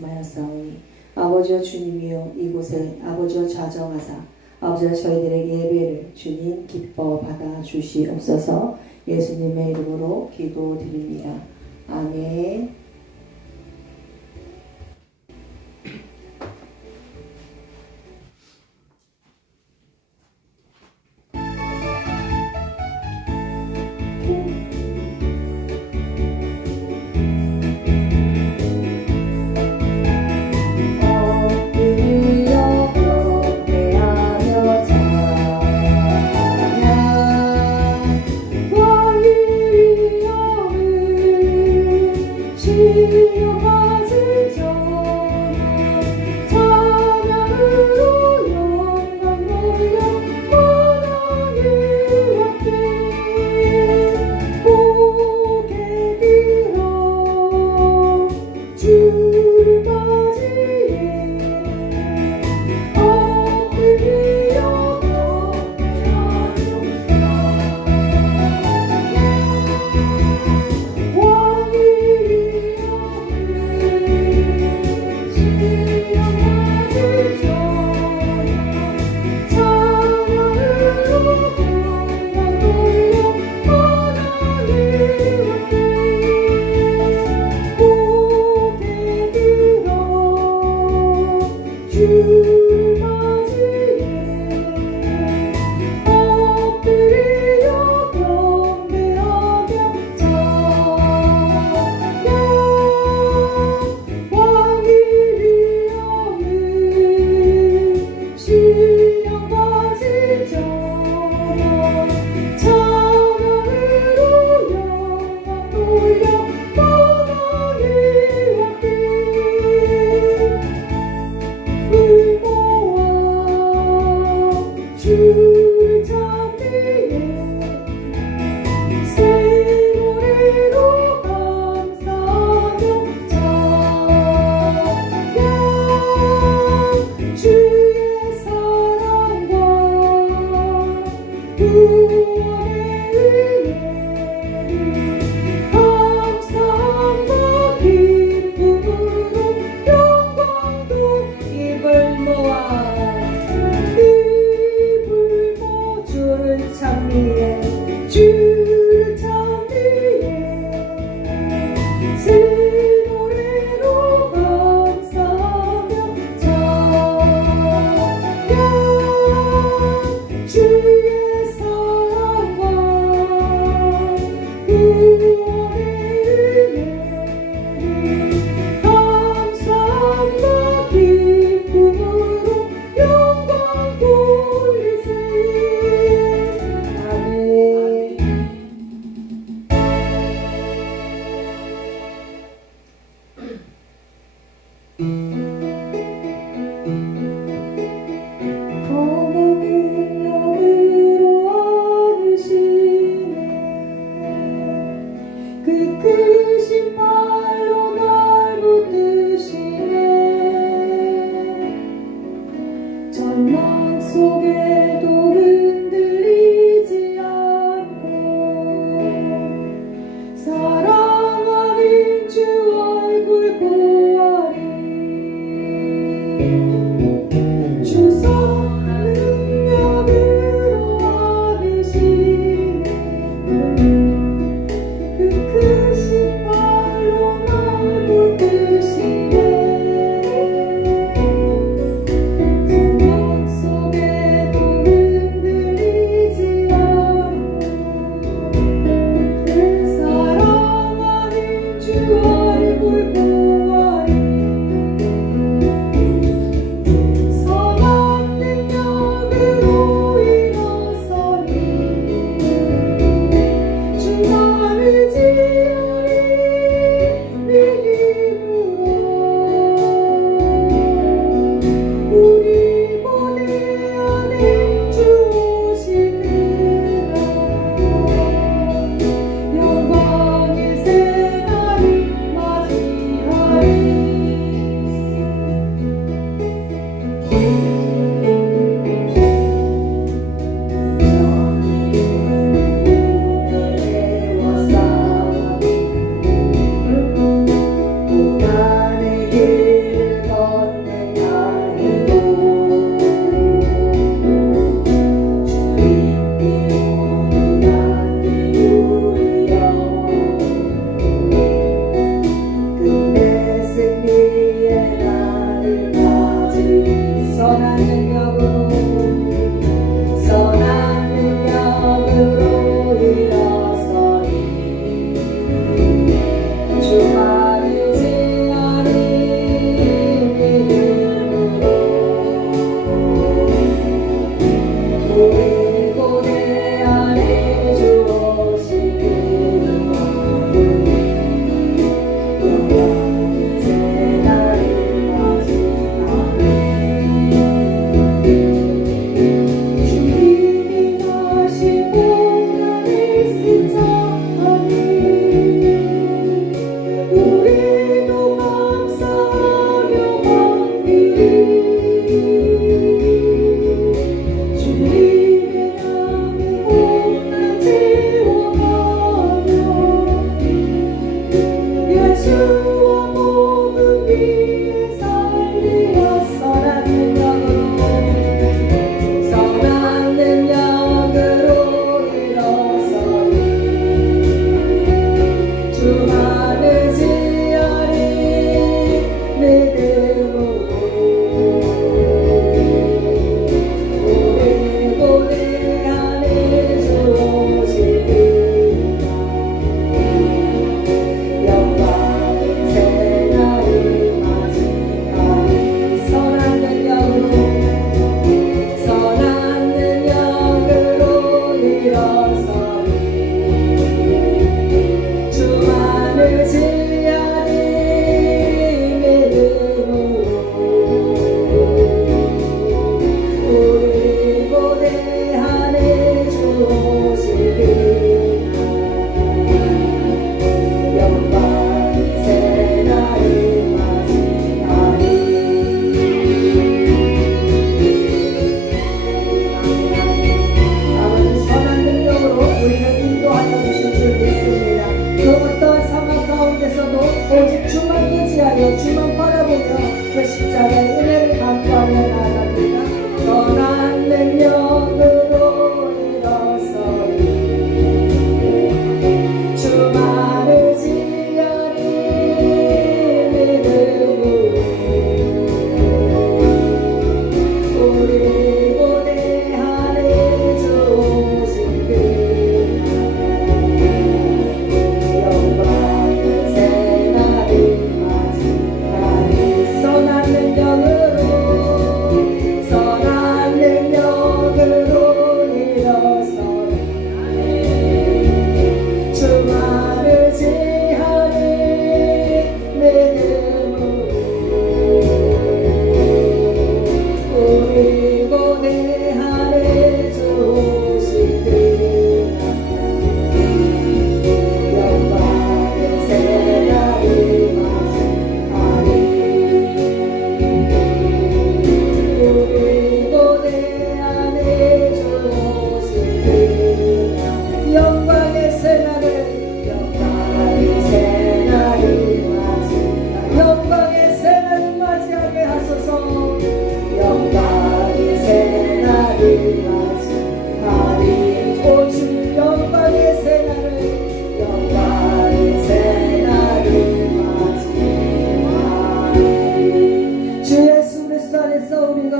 말씀하였사오니 아버지여 주님이여 이곳에 아버지여 좌정하사 아버지여 저희들의 예배를 주님 기뻐 받아 주시옵소서. 예수님의 이름으로 기도드립니다. 아멘. 사랑하는 주 얼굴 보아리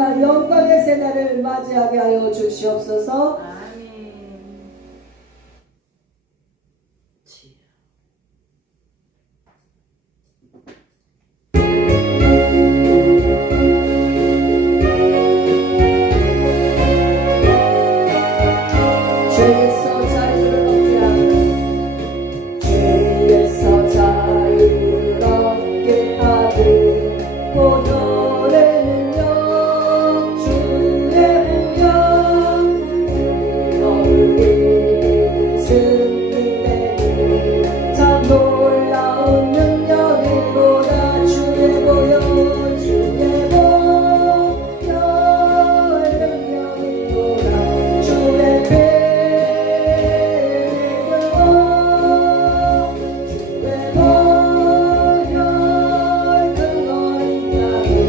우리가 영광의 새날을 맞이하게 하여 주시옵소서. 아멘. 죄에서 자유를 얻게 하는 죄에서 자유를 얻게 하는 보혈의 능력 주의 보혈 너를 승리되는 참 놀라운 능력이로다. 주의 보혈 주의 보혈 능력이로다. 주의 배 주의 보혈 그 어린 양의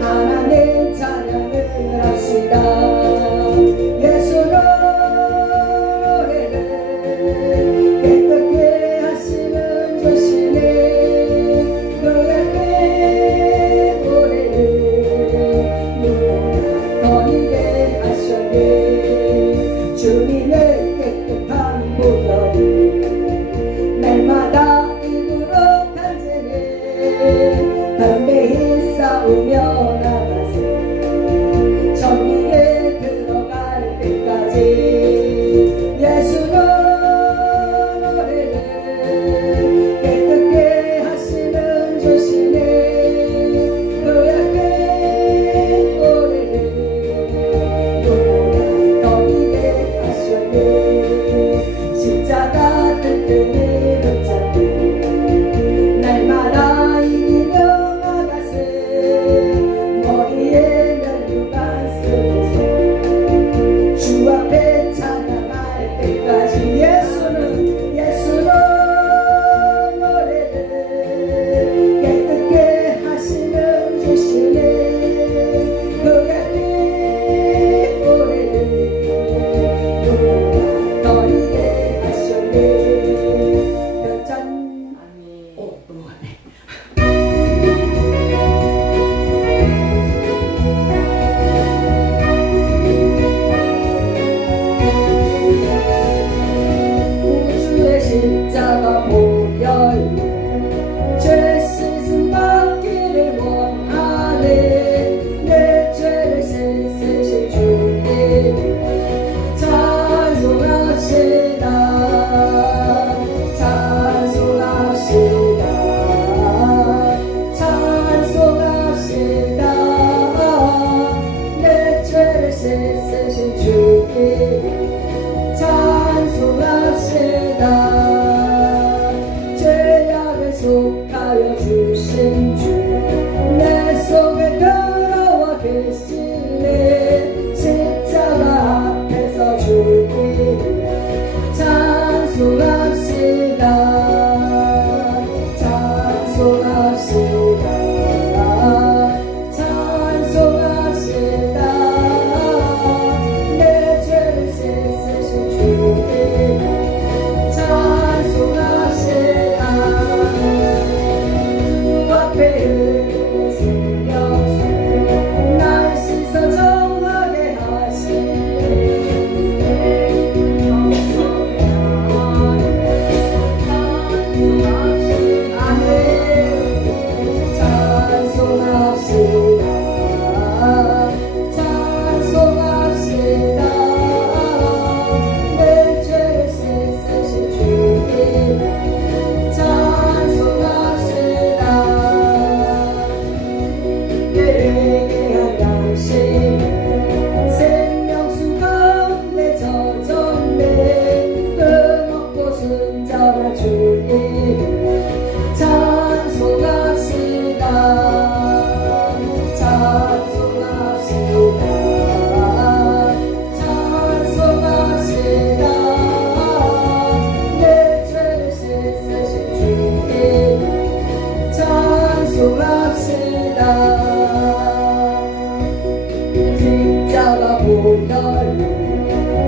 하나님 찬양을 합시다. 예수 노래를 깨끗게 하시는 주시네. 그의 노래를 거리게 하셨네. 주님의 깨끗한 보혈 날마다 입으로 간증해 담대히 싸우며 나가세. 천국에 들어갈 때까지 예수 노래를 깨끗게 하시는 주시네. 그의 노래를 너희게 하셨네. 십자가 튼튼히 붙잡고 날마다 이기며 나가세. 머리에 면류관 쓰고서 주 앞에 찬양할 때까지 예수 노래를 깨끗게 하시는 주시네. 그의 노래를 너희게 하셨네. 짠. 넘어가네. 우주의 십자가 보혈로 죄 씻음 받기를 원하네. 내 죄를 씻으신 주님 찬송합시다. 찬송합시다. 찬송합시다. 내 죄를 씻으신 주님 찬송합시다. 죄악을 속하여 주신 주 내 속에 들어와 계시네. 십자가 앞에서 주님 찬송합시다. 찬송합시다. 찬송합시다. 내 죄를 씻으신 주님 찬송합시다. 주 앞에 흐르는 생명수 날 씻어 정하게 하시네. 아멘. 찬송합시다. 찬송합시다. 내 죄를 씻으신 주님 찬송합시다. 내게 한 당신 생명수 가운데 젖었네. 끊없고 순전한 주님 찬송합시다. 찬송합시다. 찬송합시다. 내 죄를 씻으신 주님 찬송합시다. 십자가 보혈로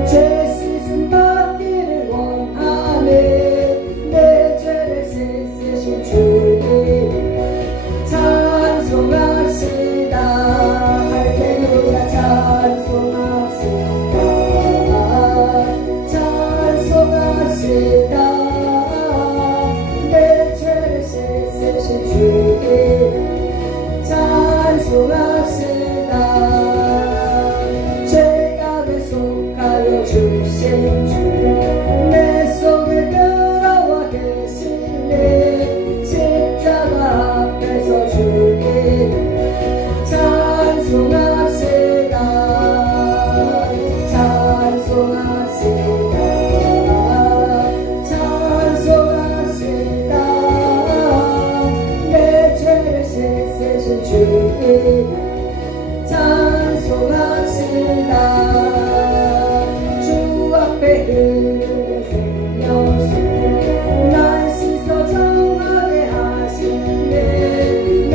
죄 씻음 받기를 원하네. 내 죄를 씻으신 주님 찬송합시다. 할렐루야 찬송합시다. 찬송합시다. 내 죄를 씻으신 주님 찬송합시다. 죄악을 속하여 주신 주 내 속에 들어와 계시네. 십자가 앞에서 주님 찬송합시다. 찬송합시다. 찬송합시다. 내 죄를 씻으신 주님 찬송합시다. 주 앞에 흐르는 생명수 날 씻어 정하게 하시네. 내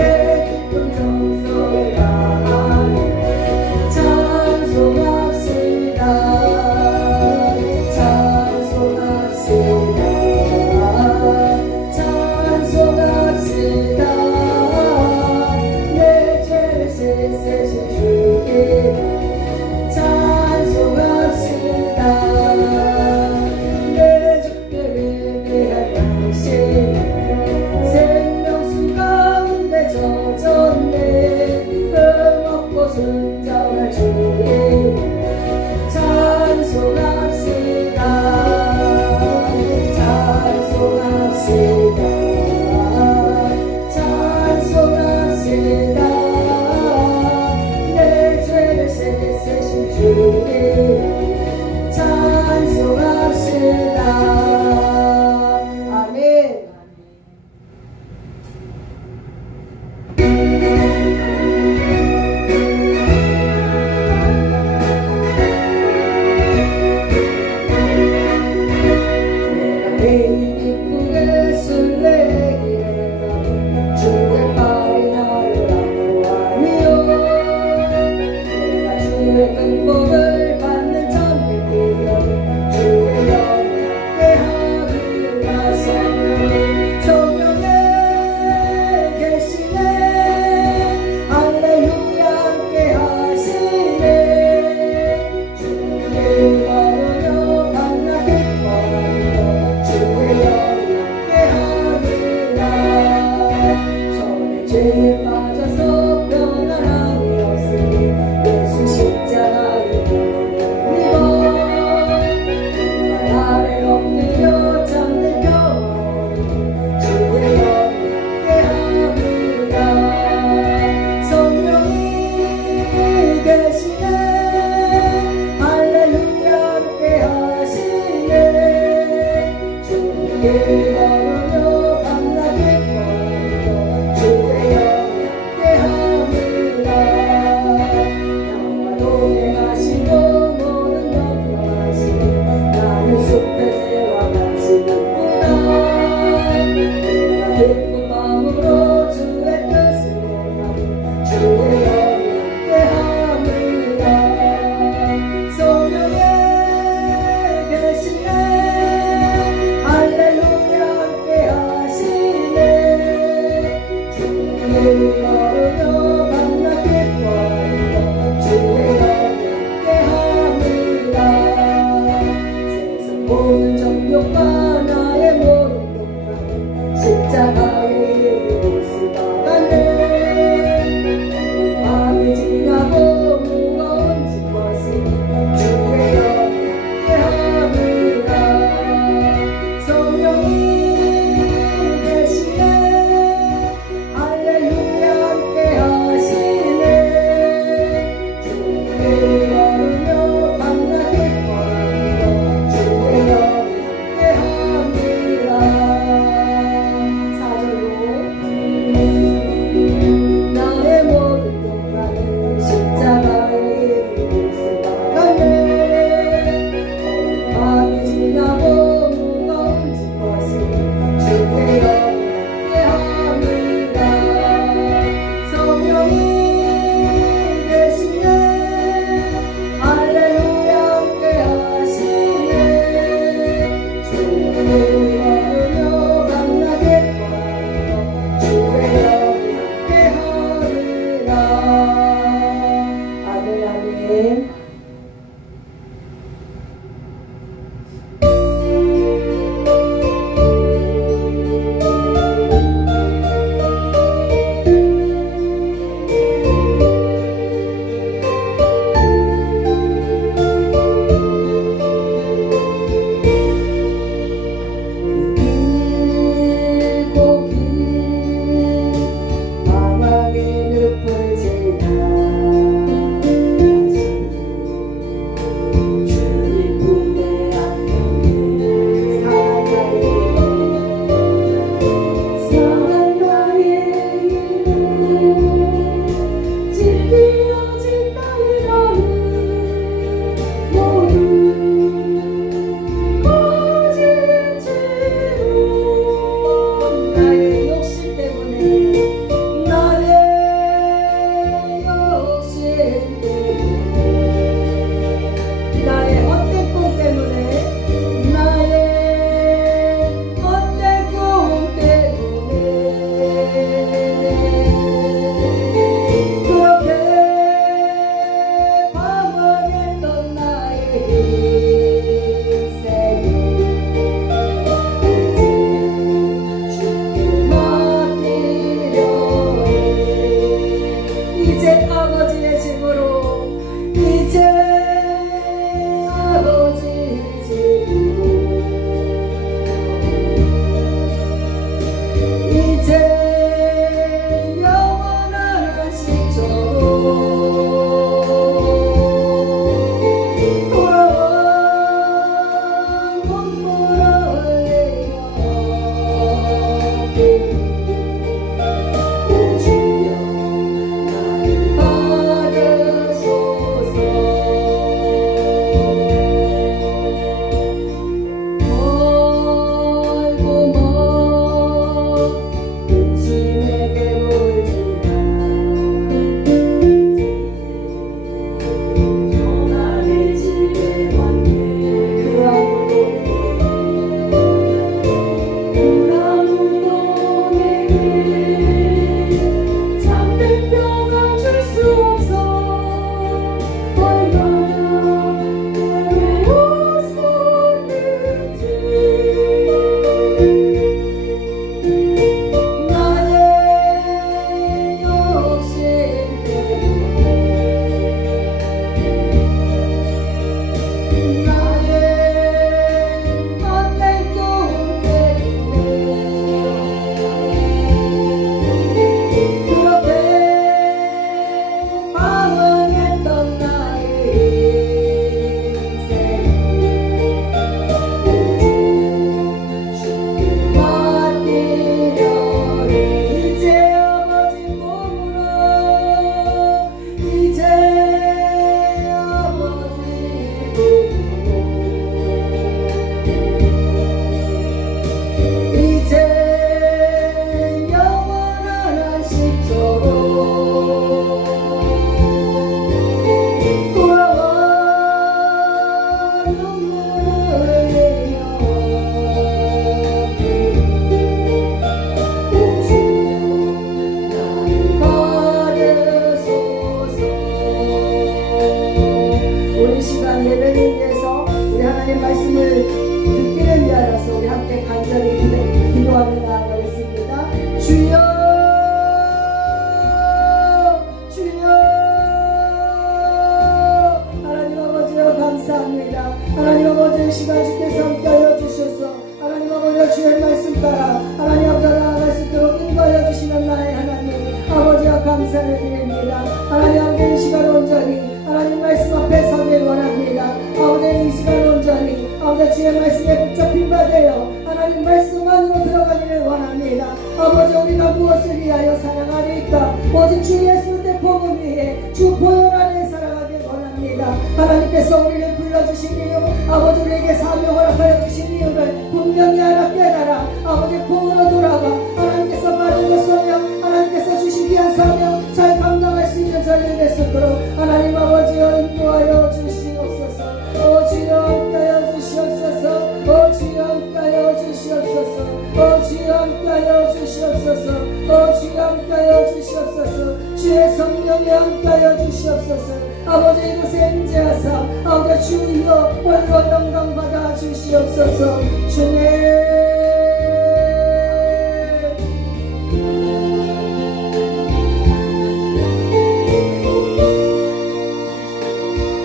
아버지 이 시간 온전히 하나님 말씀 앞에 서길 원합니다. 아버지 이 시간 온전히 아버지 주의 말씀에 붙잡힌 바 되어 하나님 말씀 안으로 들어가기를 원합니다. 아버지 우리가 무엇을 위하여 살아가리까? 오직 주 예수 때 복음 위에 주 보혈 안에 살아가길 원합니다. 하나님께서 우리를 불러주신 이유, 아버지 우리에게 사명을 허락하여 주신 이유를 분명히 알아 깨달아 아버지 복으로 돌아가 하나님께서 받은 것 소명, 하나님께서 주신 귀한 사명 잘 감당할 수 있는 저희를 될 수 있도록 하나님 아버지여 인도하여 주시옵소서. 오 주여 함께하여 주시옵소서. 오 주여 함께하여 주시옵소서. 오 주여 함께하여 주시옵소서. 오 주여 함께하여 주시옵소서. 주의 성령에 함께하여 주시옵소서. 아버지 이곳에 임재하사 아버지 주여 홀로 영광 받아 주시옵소서. 주님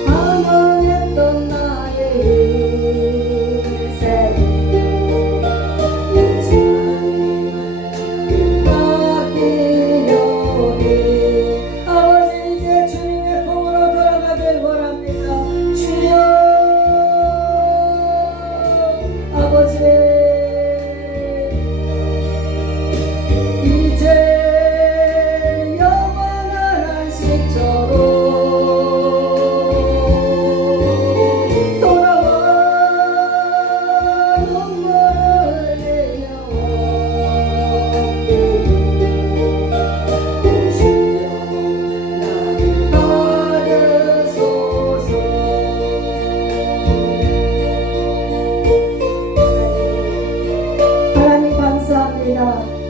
방황했던 나의 인생을 바뀌려니 아버지 이제 주님의 품으로 돌아가길 원합니다. 주여 아버지 이제 영원한 안식처로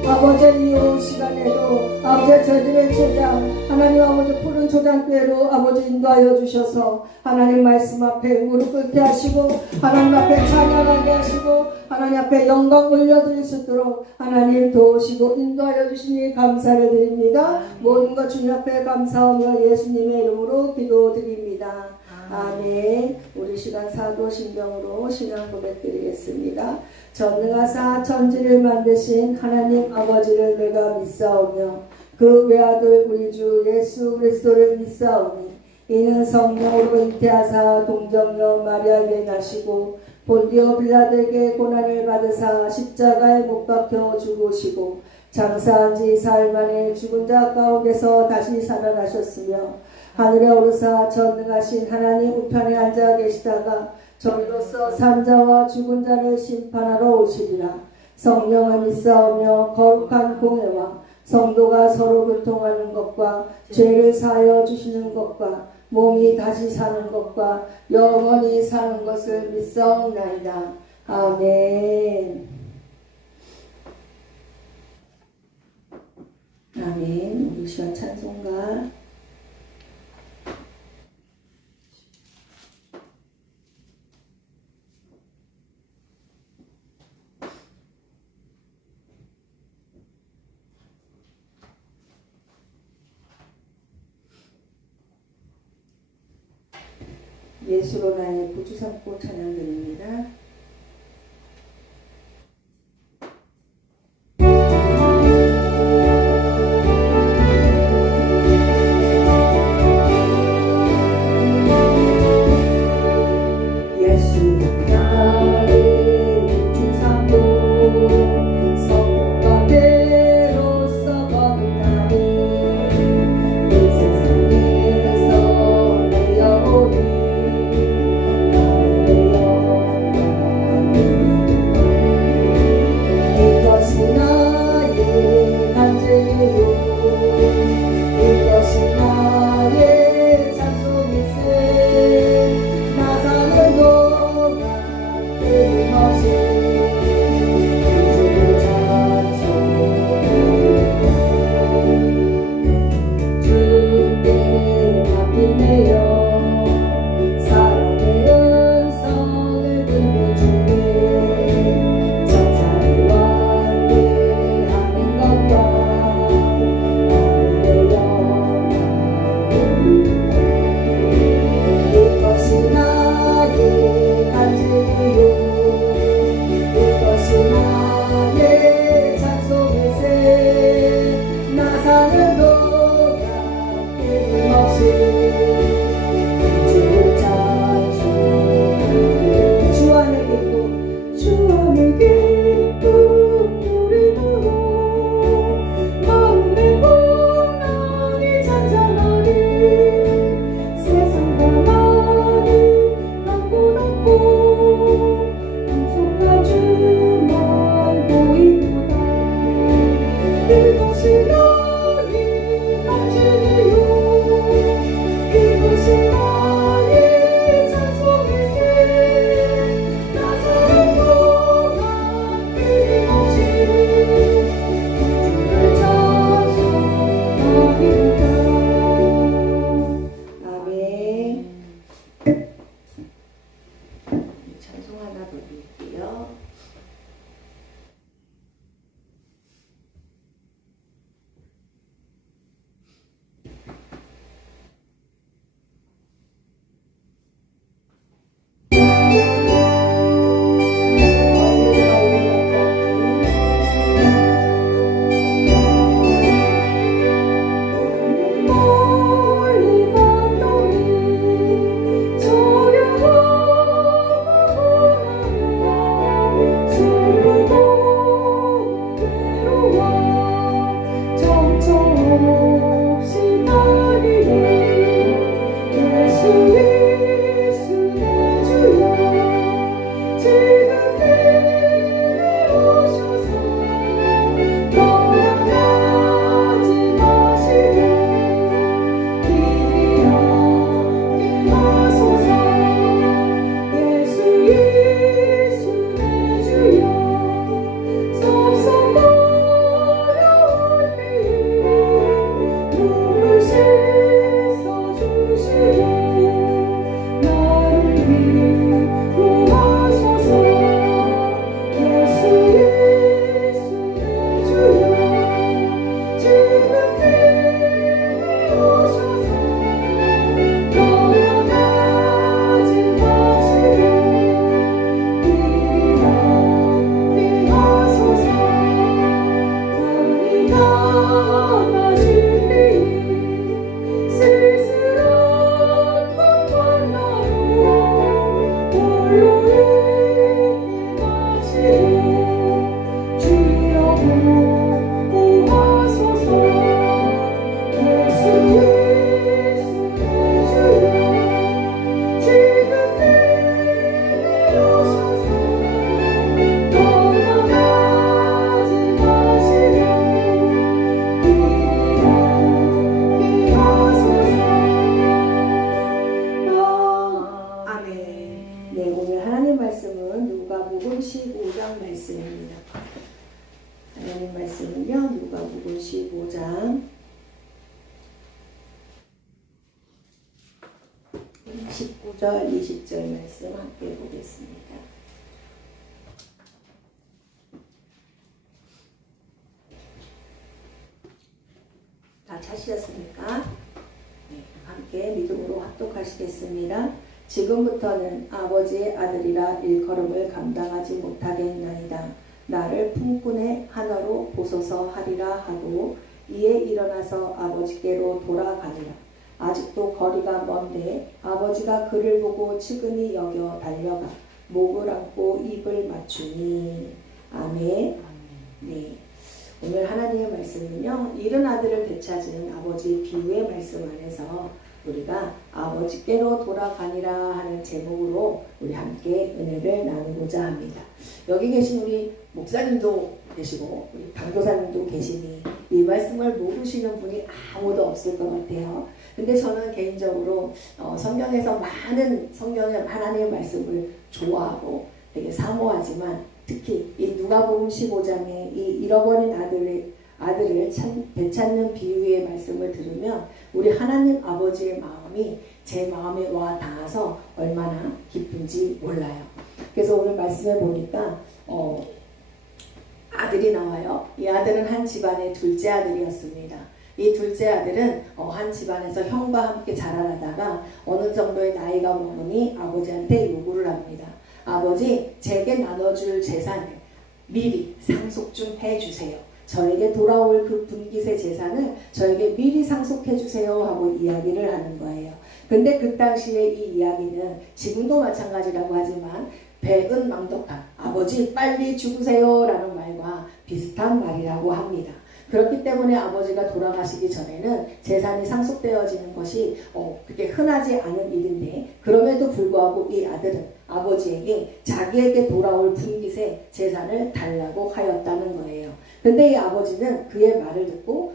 아버지 이 시간에도 아버지 저희들의 초장 하나님 아버지 푸른 초장교회로 아버지 인도하여 주셔서 하나님 말씀 앞에 무릎 꿇게 하시고 하나님 앞에 찬양하게 하시고 하나님 앞에 영광 올려드릴 수 있도록 하나님 도우시고 인도하여 주시니 감사를 드립니다. 모든 것 주님 앞에 감사하며 예수님의 이름으로 기도드립니다. 아멘. 우리 시간 사도신경으로 신앙 고백드리겠습니다. 전능하사 천지를 만드신 하나님 아버지를 내가 믿사오며 그 외아들 우리 주 예수 그리스도를 믿사오니 이는 성령으로 잉태하사 동정녀 마리아에게 나시고 본디오 빌라도에게 고난을 받으사 십자가에 못 박혀 죽으시고 장사한 지 사흘 만에 죽은 자 가운데서 다시 살아나셨으며 하늘에 오르사 전능하신 하나님 우편에 앉아 계시다가 저희로서 산자와 죽은 자를 심판하러 오시리라. 성령을 믿사오며 거룩한 공회와 성도가 서로 교통하는 것과 죄를 사하여 주시는 것과 몸이 다시 사는 것과 영원히 사는 것을 믿사옵나이다. 아멘. 아멘. 우리 시간 찬송가 예수로 나의 구주 삼고 찬양드립니다. 19절, 20절 말씀 함께 보겠습니다. 다 찾으셨습니까? 네, 함께 믿음으로 합독하시겠습니다. 지금부터는 아버지의 아들이라 일컬음을 감당하지 못하겠나이다. 나를 품꾼의 하나로 보소서 하리라 하고 이에 일어나서 아버지께로 돌아가니라. 아직도 거리가 먼데 아버지가 그를 보고 측은히 여겨 달려가 목을 안고 입을 맞추니. 아멘. 네. 오늘 하나님의 말씀은요, 잃은 아들을 되찾은 아버지의 비유의 말씀 안에서 우리가 아버지께로 돌아가니라 하는 제목으로 우리 함께 은혜를 나누고자 합니다. 여기 계신 우리 목사님도 계시고 우리 강도사님도 계시니 이 말씀을 모르시는 분이 아무도 없을 것 같아요. 근데 저는 개인적으로 성경에서 많은 성경의 하나님의 말씀을 좋아하고 되게 사모하지만 특히 이 누가복음 15장의 이 잃어버린 아들을 되찾는 비유의 말씀을 들으면 우리 하나님 아버지의 마음이 제 마음에 와 닿아서 얼마나 기쁜지 몰라요. 그래서 오늘 말씀에 보니까 아들이 나와요. 이 아들은 한 집안의 둘째 아들이었습니다. 이 둘째 아들은 한 집안에서 형과 함께 자라나다가 어느 정도의 나이가 먹으니 아버지한테 요구를 합니다. 아버지, 제게 나눠줄 재산을 미리 상속 좀 해주세요. 저에게 돌아올 그 분깃의 재산을 저에게 미리 상속해 주세요 하고 이야기를 하는 거예요. 근데 그 당시에 이 이야기는 지금도 마찬가지라고 하지만 배은망덕한 아버지 빨리 죽으세요 라는 말과 비슷한 말이라고 합니다. 그렇기 때문에 아버지가 돌아가시기 전에는 재산이 상속되어지는 것이 그게 흔하지 않은 일인데 그럼에도 불구하고 이 아들은 아버지에게 자기에게 돌아올 분깃의 재산을 달라고 하였다는 거예요. 근데 이 아버지는 그의 말을 듣고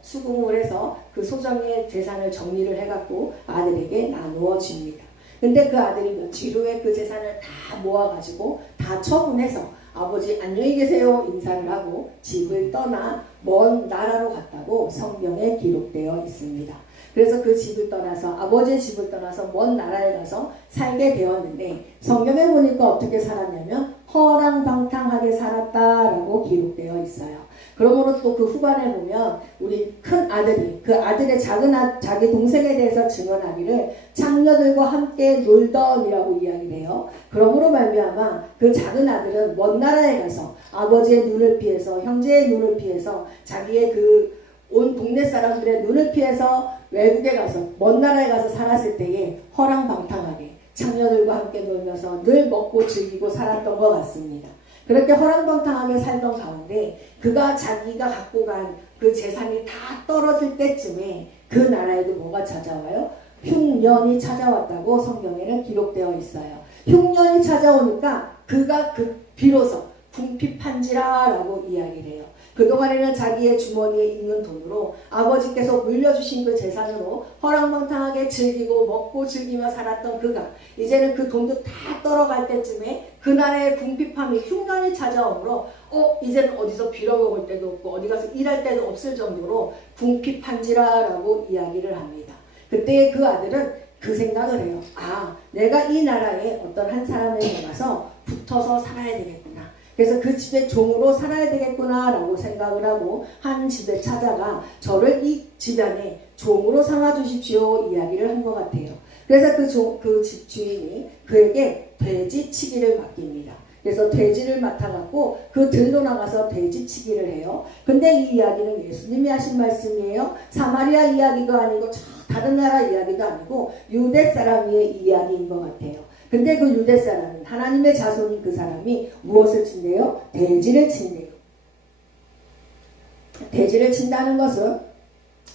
수긍을 해서 그 소정의 재산을 정리를 해갖고 아들에게 나누어 줍니다. 근데 그 아들이 며칠 후에 그 재산을 다 모아가지고 다 처분해서 아버지 안녕히 계세요 인사를 하고 집을 떠나 먼 나라로 갔다고 성경에 기록되어 있습니다. 그래서 그 집을 떠나서 아버지의 집을 떠나서 먼 나라에 가서 살게 되었는데 성경에 보니까 어떻게 살았냐면 허랑방탕하게 살았다라고 기록되어 있어요. 그러므로 또 그 후반에 보면 우리 큰 아들이 그 아들의 자기 동생에 대해서 증언하기를 장녀들과 함께 놀던이라고 이야기를 해요. 그러므로 말미암아 그 작은 아들은 먼 나라에 가서 아버지의 눈을 피해서 형제의 눈을 피해서 자기의 그 온 동네 사람들의 눈을 피해서 외국에 가서 먼 나라에 가서 살았을 때에 허랑방탕하게 장녀들과 함께 놀면서 늘 먹고 즐기고 살았던 것 같습니다. 그렇게 허랑방탕하게 살던 가운데 그가 자기가 갖고 간 그 재산이 다 떨어질 때쯤에 그 나라에도 뭐가 찾아와요? 흉년이 찾아왔다고 성경에는 기록되어 있어요. 흉년이 찾아오니까 그가 비로소 궁핍한지라라고 이야기를 해요. 그동안에는 자기의 주머니에 있는 돈으로 아버지께서 물려주신 그 재산으로 허랑방탕하게 즐기고 먹고 즐기며 살았던 그가 이제는 그 돈도 다 떨어갈 때쯤에 그 나라의 궁핍함이 흉년이 찾아오므로 이제는 어디서 빌어먹을 데도 없고 어디 가서 일할 데도 없을 정도로 궁핍한지라라고 이야기를 합니다. 그때 그 아들은 그 생각을 해요. 내가 이 나라에 어떤 한 사람에게 가서 붙어서 살아야 되겠구나. 그래서 그 집의 종으로 살아야 되겠구나 라고 생각을 하고 한 집에 찾아가 저를 이 집안에 종으로 삼아 주십시오 이야기를 한 것 같아요. 그래서 그 집 주인이 그에게 돼지치기를 맡깁니다. 그래서 돼지를 맡아갖고 그 들로 나가서 돼지치기를 해요. 근데 이 이야기는 예수님이 하신 말씀이에요. 사마리아 이야기도 아니고 다른 나라 이야기도 아니고 유대 사람의 이야기인 것 같아요. 근데 그 유대 사람은 하나님의 자손인 그 사람이 무엇을 친대요? 돼지를 친대요. 돼지를 친다는 것은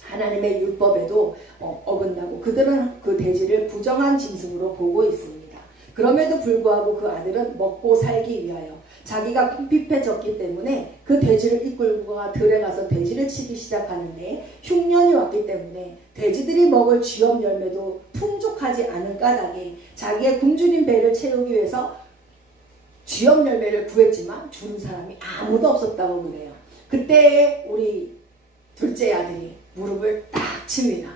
하나님의 율법에도 어긋나고 그들은 그 돼지를 부정한 짐승으로 보고 있습니다. 그럼에도 불구하고 그 아들은 먹고 살기 위하여 자기가 궁핍해졌기 때문에 그 돼지를 이끌고 들에 가서 돼지를 치기 시작하는데 흉년이 왔기 때문에 돼지들이 먹을 쥐염 열매도 풍족하지 않은 까닭에 자기의 굶주린 배를 채우기 위해서 쥐염 열매를 구했지만 주는 사람이 아무도 없었다고 그래요. 그때 우리 둘째 아들이 무릎을 딱 칩니다.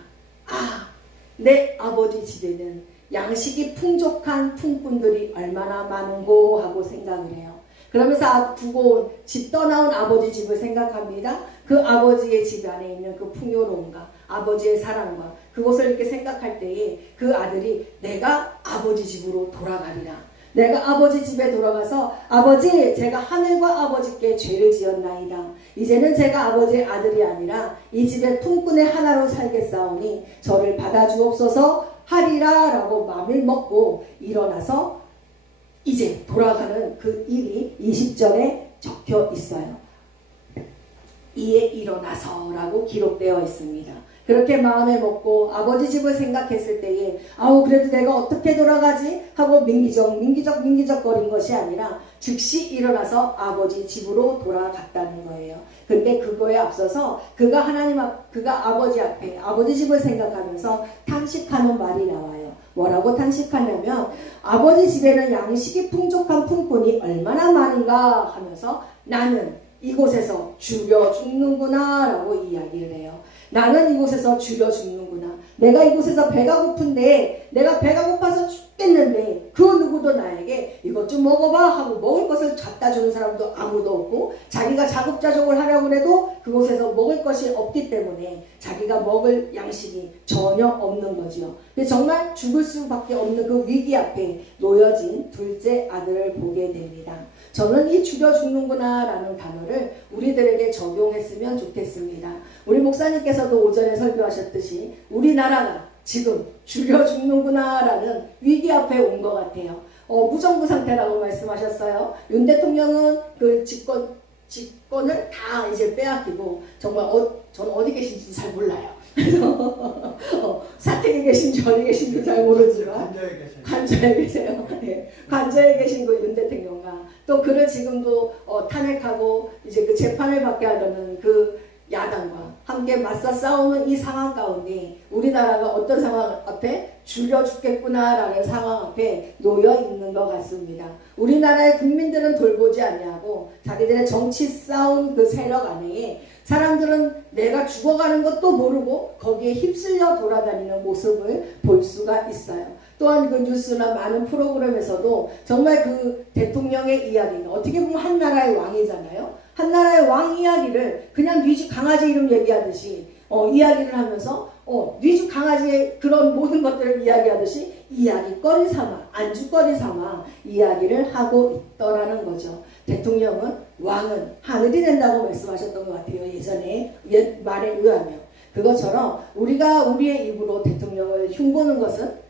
내 아버지 집에는 양식이 풍족한 품꾼들이 얼마나 많은고 하고 생각을 해요. 그러면서 두고 온 집 떠나온 아버지 집을 생각합니다. 그 아버지의 집 안에 있는 그 풍요로움과 아버지의 사랑과 그것을 이렇게 생각할 때에 그 아들이 내가 아버지 집으로 돌아가리라. 내가 아버지 집에 돌아가서 아버지 제가 하늘과 아버지께 죄를 지었나이다. 이제는 제가 아버지의 아들이 아니라 이 집의 품꾼의 하나로 살겠사오니 저를 받아주옵소서 하리라 라고 마음을 먹고 일어나서 이제 돌아가는 그 일이 20절에 적혀 있어요. 이에 일어나서 라고 기록되어 있습니다. 그렇게 마음에 먹고 아버지 집을 생각했을 때에 아우 그래도 내가 어떻게 돌아가지 하고 민기적 거린 것이 아니라 즉시 일어나서 아버지 집으로 돌아갔다는 거예요. 근데 그거에 앞서서 그가 아버지 앞에 아버지 집을 생각하면서 탄식하는 말이 나와요. 뭐라고 탄식하냐면 아버지 집에는 양식이 풍족한 품꾼이 얼마나 많은가 하면서 나는 이곳에서 죽여 죽는구나 라고 이야기를 해요. 나는 이곳에서 죽여 죽는구나. 내가 이곳에서 배가 고픈데 내가 배가 고파서 죽겠는데 그 누구도 나에게 이것 좀 먹어봐 하고 먹을 것을 갖다 주는 사람도 아무도 없고 자기가 자급자족을 하려고 해도 그곳에서 먹을 것이 없기 때문에 자기가 먹을 양식이 전혀 없는 거지요. 정말 죽을 수밖에 없는 그 위기 앞에 놓여진 둘째 아들을 보게 됩니다. 저는 이 죽여 죽는구나 라는 단어를 우리들에게 적용했으면 좋겠습니다. 우리 목사님께서도 오전에 설교하셨듯이 우리나라가 지금 죽여 죽는구나 라는 위기 앞에 온 것 같아요. 무정부 상태라고 말씀하셨어요. 윤 대통령은 그 직권을 다 이제 빼앗기고 정말 저는 어디 계신지 잘 몰라요. 그래서 사택에 계신지 어디 계신지 잘 모르지만 관저에 계세요. 네. 관저에 계신 그 윤 대통령과 또 그를 지금도 탄핵하고 이제 그 재판을 받게 하려는 그 야당과 함께 맞서 싸우는 이 상황 가운데 우리나라가 어떤 상황 앞에 죽여 죽겠구나라는 상황 앞에 놓여 있는 것 같습니다. 우리나라의 국민들은 돌보지 아니하고 자기들의 정치 싸움 그 세력 안에 사람들은 내가 죽어가는 것도 모르고 거기에 휩쓸려 돌아다니는 모습을 볼 수가 있어요. 또한 그 뉴스나 많은 프로그램에서도 정말 그 대통령의 이야기는 어떻게 보면 한 나라의 왕이잖아요. 한 나라의 왕 이야기를 그냥 뉘주 강아지 이름 얘기하듯이 이야기를 하면서 뉘주 강아지의 그런 모든 것들을 이야기하듯이 이야기거리 삼아 안주거리 삼아 이야기를 하고 있더라는 거죠. 대통령은 왕은 하늘이 된다고 말씀하셨던 것 같아요. 예전에 옛 말에 의하면 그것처럼 우리가 우리의 입으로 대통령을 흉보는 것은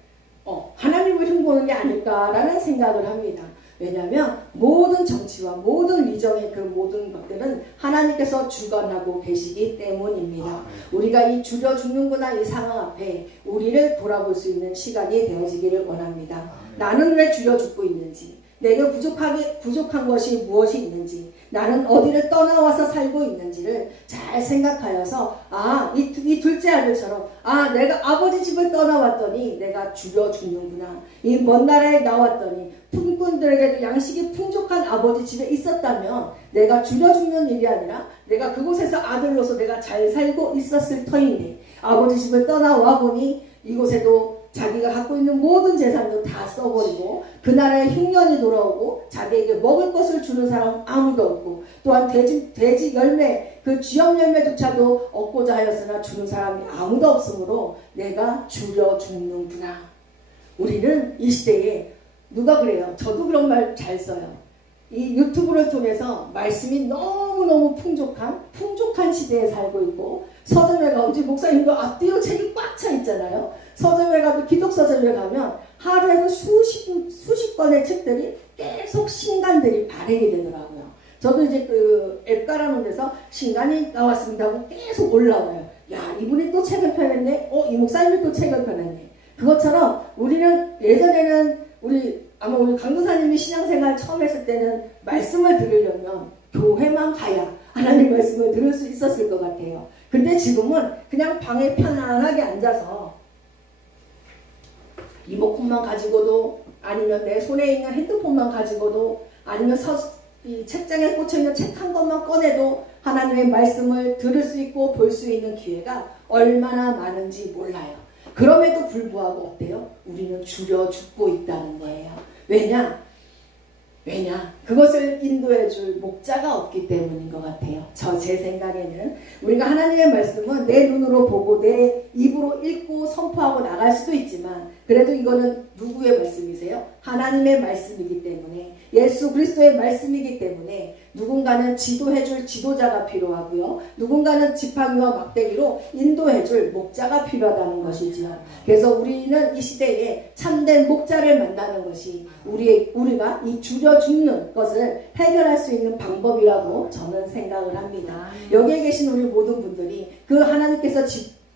하나님을 흉보는 게 아닐까라는 생각을 합니다. 왜냐하면 모든 정치와 모든 위정의 그 모든 것들은 하나님께서 주관하고 계시기 때문입니다. 우리가 이 죽여 죽는구나 이 상황 앞에 우리를 돌아볼 수 있는 시간이 되어지기를 원합니다. 나는 왜 죽여 죽고 있는지, 내게 부족한 것이 무엇이 있는지, 나는 어디를 떠나와서 살고 있는지를 잘 생각하여서 이 둘째 아들처럼 내가 아버지 집을 떠나왔더니 내가 죽여 죽는구나. 이 먼 나라에 나왔더니 품꾼들에게도 양식이 풍족한 아버지 집에 있었다면 내가 죽여 죽는 일이 아니라 내가 그곳에서 아들로서 내가 잘 살고 있었을 터인데 아버지 집을 떠나와 보니 이곳에도 자기가 갖고 있는 모든 재산도 다 써버리고 그 나라에 흉년이 돌아오고 자기에게 먹을 것을 주는 사람 아무도 없고 또한 돼지 열매 그 쥐염 열매조차도 얻고자 하였으나 주는 사람이 아무도 없으므로 내가 죽여 죽는구나. 우리는 이 시대에 누가 그래요? 저도 그런 말 잘 써요. 이 유튜브를 통해서 말씀이 너무너무 풍족한 시대에 살고 있고 서점에 가면 우리 목사님도 앞뒤로 책이 꽉 차 있잖아요. 서점에 가도 기독서점에 가면 하루에도 수십 권의 책들이 계속 신간들이 발행이 되더라고요. 저도 이제 그 앱 깔아놓은 데서 신간이 나왔습니다 하고 계속 올라와요. 야, 이분이 또 책을 펴냈네? 이 목사님이 또 책을 펴냈네. 그것처럼 우리는 예전에는 아마 우리 강도사님이 신앙생활 처음 했을 때는 말씀을 들으려면 교회만 가야 하나님 말씀을 들을 수 있었을 것 같아요. 근데 지금은 그냥 방에 편안하게 앉아서 리모컨만 가지고도 아니면 내 손에 있는 핸드폰만 가지고도 아니면 이 책장에 꽂혀있는 책 한 권만 꺼내도 하나님의 말씀을 들을 수 있고 볼 수 있는 기회가 얼마나 많은지 몰라요. 그럼에도 불구하고 어때요? 우리는 줄여 죽고 있다는 거예요. 왜냐? 그것을 인도해 줄 목자가 없기 때문인 것 같아요. 제 생각에는 우리가 하나님의 말씀은 내 눈으로 보고 내 입으로 읽고 선포하고 나갈 수도 있지만 그래도 이거는 누구의 말씀이세요? 하나님의 말씀이기 때문에 예수 그리스도의 말씀이기 때문에 누군가는 지도해 줄 지도자가 필요하고요. 누군가는 지팡이와 막대기로 인도해 줄 목자가 필요하다는 것이지요. 그래서 우리는 이 시대에 참된 목자를 만나는 것이 우리가 이 줄여 죽는 것을 해결할 수 있는 방법이라고 저는 생각을 합니다. 여기에 계신 우리 모든 분들이 그 하나님께서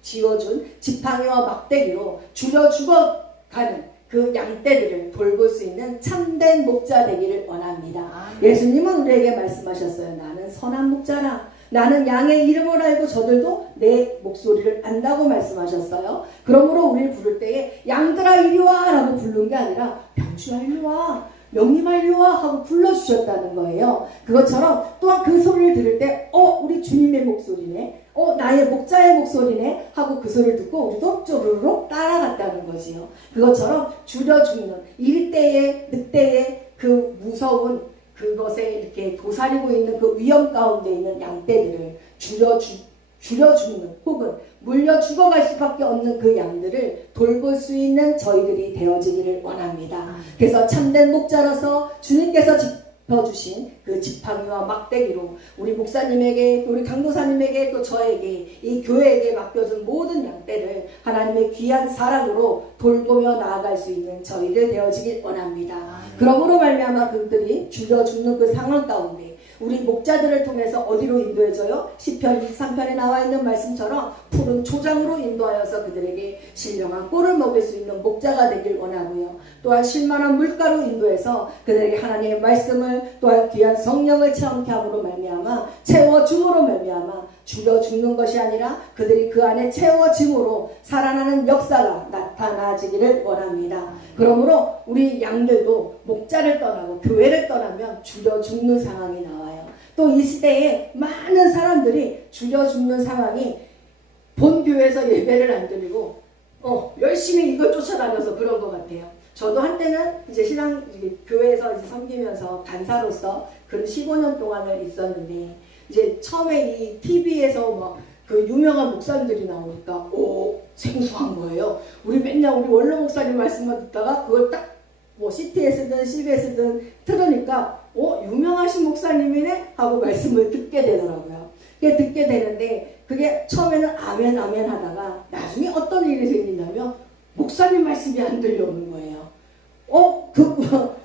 지어준 지팡이와 막대기로 줄여 죽어가는 그 양떼들을 돌볼 수 있는 참된 목자 되기를 원합니다. 예수님은 우리에게 말씀하셨어요. 나는 선한 목자라. 나는 양의 이름을 알고 저들도 내 목소리를 안다고 말씀하셨어요. 그러므로 우리를 부를 때에 양들아 이리 와 라고 부른 게 아니라 병주야 이리 와, 명님아 이리 와 하고 불러주셨다는 거예요. 그것처럼 또한 그 소리를 들을 때 우리 주님의 목소리네, 나의 목자의 목소리네 하고 그 소리를 듣고 우리도 쪼르륵 따라갔다는 거지요. 그것처럼 줄여 죽는 이때에 늑대의 그 무서운 그것에 이렇게 도사리고 있는 그 위험 가운데 있는 양떼들을 줄여 죽는 혹은 물려 죽어갈 수밖에 없는 그 양들을 돌볼 수 있는 저희들이 되어지기를 원합니다. 그래서 참된 목자로서 주님께서 짚어주신 그 지팡이와 막대기로 우리 목사님에게, 우리 강도사님에게, 또 저에게, 이 교회에게 맡겨준 모든 양떼를 하나님의 귀한 사랑으로 돌보며 나아갈 수 있는 저희들 되어지길 원합니다. 그러므로 말미암아 그들이 죽여 죽는 그 상황 가운데 우리 목자들을 통해서 어디로 인도해줘요? 시편 23편에 나와 있는 말씀처럼 푸른 초장으로 인도하여서 그들에게 신령한 꼴을 먹일 수 있는 목자가 되길 원하고요. 또한 쉴만한 물가로 인도해서 그들에게 하나님의 말씀을, 또한 귀한 성령을 체험케 함으로 말미암아 채워줌으로 말미암아 죽여 죽는 것이 아니라 그들이 그 안에 채워짐으로 살아나는 역사가 나타나지기를 원합니다. 그러므로 우리 양들도 목자를 떠나고 교회를 떠나면 죽여 죽는 상황이 나와요. 또 이 시대에 많은 사람들이 죽여 죽는 상황이 본 교회에서 예배를 안 드리고 열심히 이걸 쫓아다녀서 그런 것 같아요. 저도 한때는 이제 교회에서 이제 섬기면서 간사로서 그런 15년 동안을 있었는데, 이제 처음에 이 TV에서 그 유명한 목사님들이 나오니까 생소한 거예요. 우리 맨날 우리 원로 목사님 말씀만 듣다가 그걸 딱 CTS든 CBS든 틀으니까 유명하신 목사님이네 하고 말씀을 듣게 되더라고요. 그게 듣게 되는데 그게 처음에는 아멘 아멘 하다가 나중에 어떤 일이 생기냐면 목사님 말씀이 안 들려오는 거예요.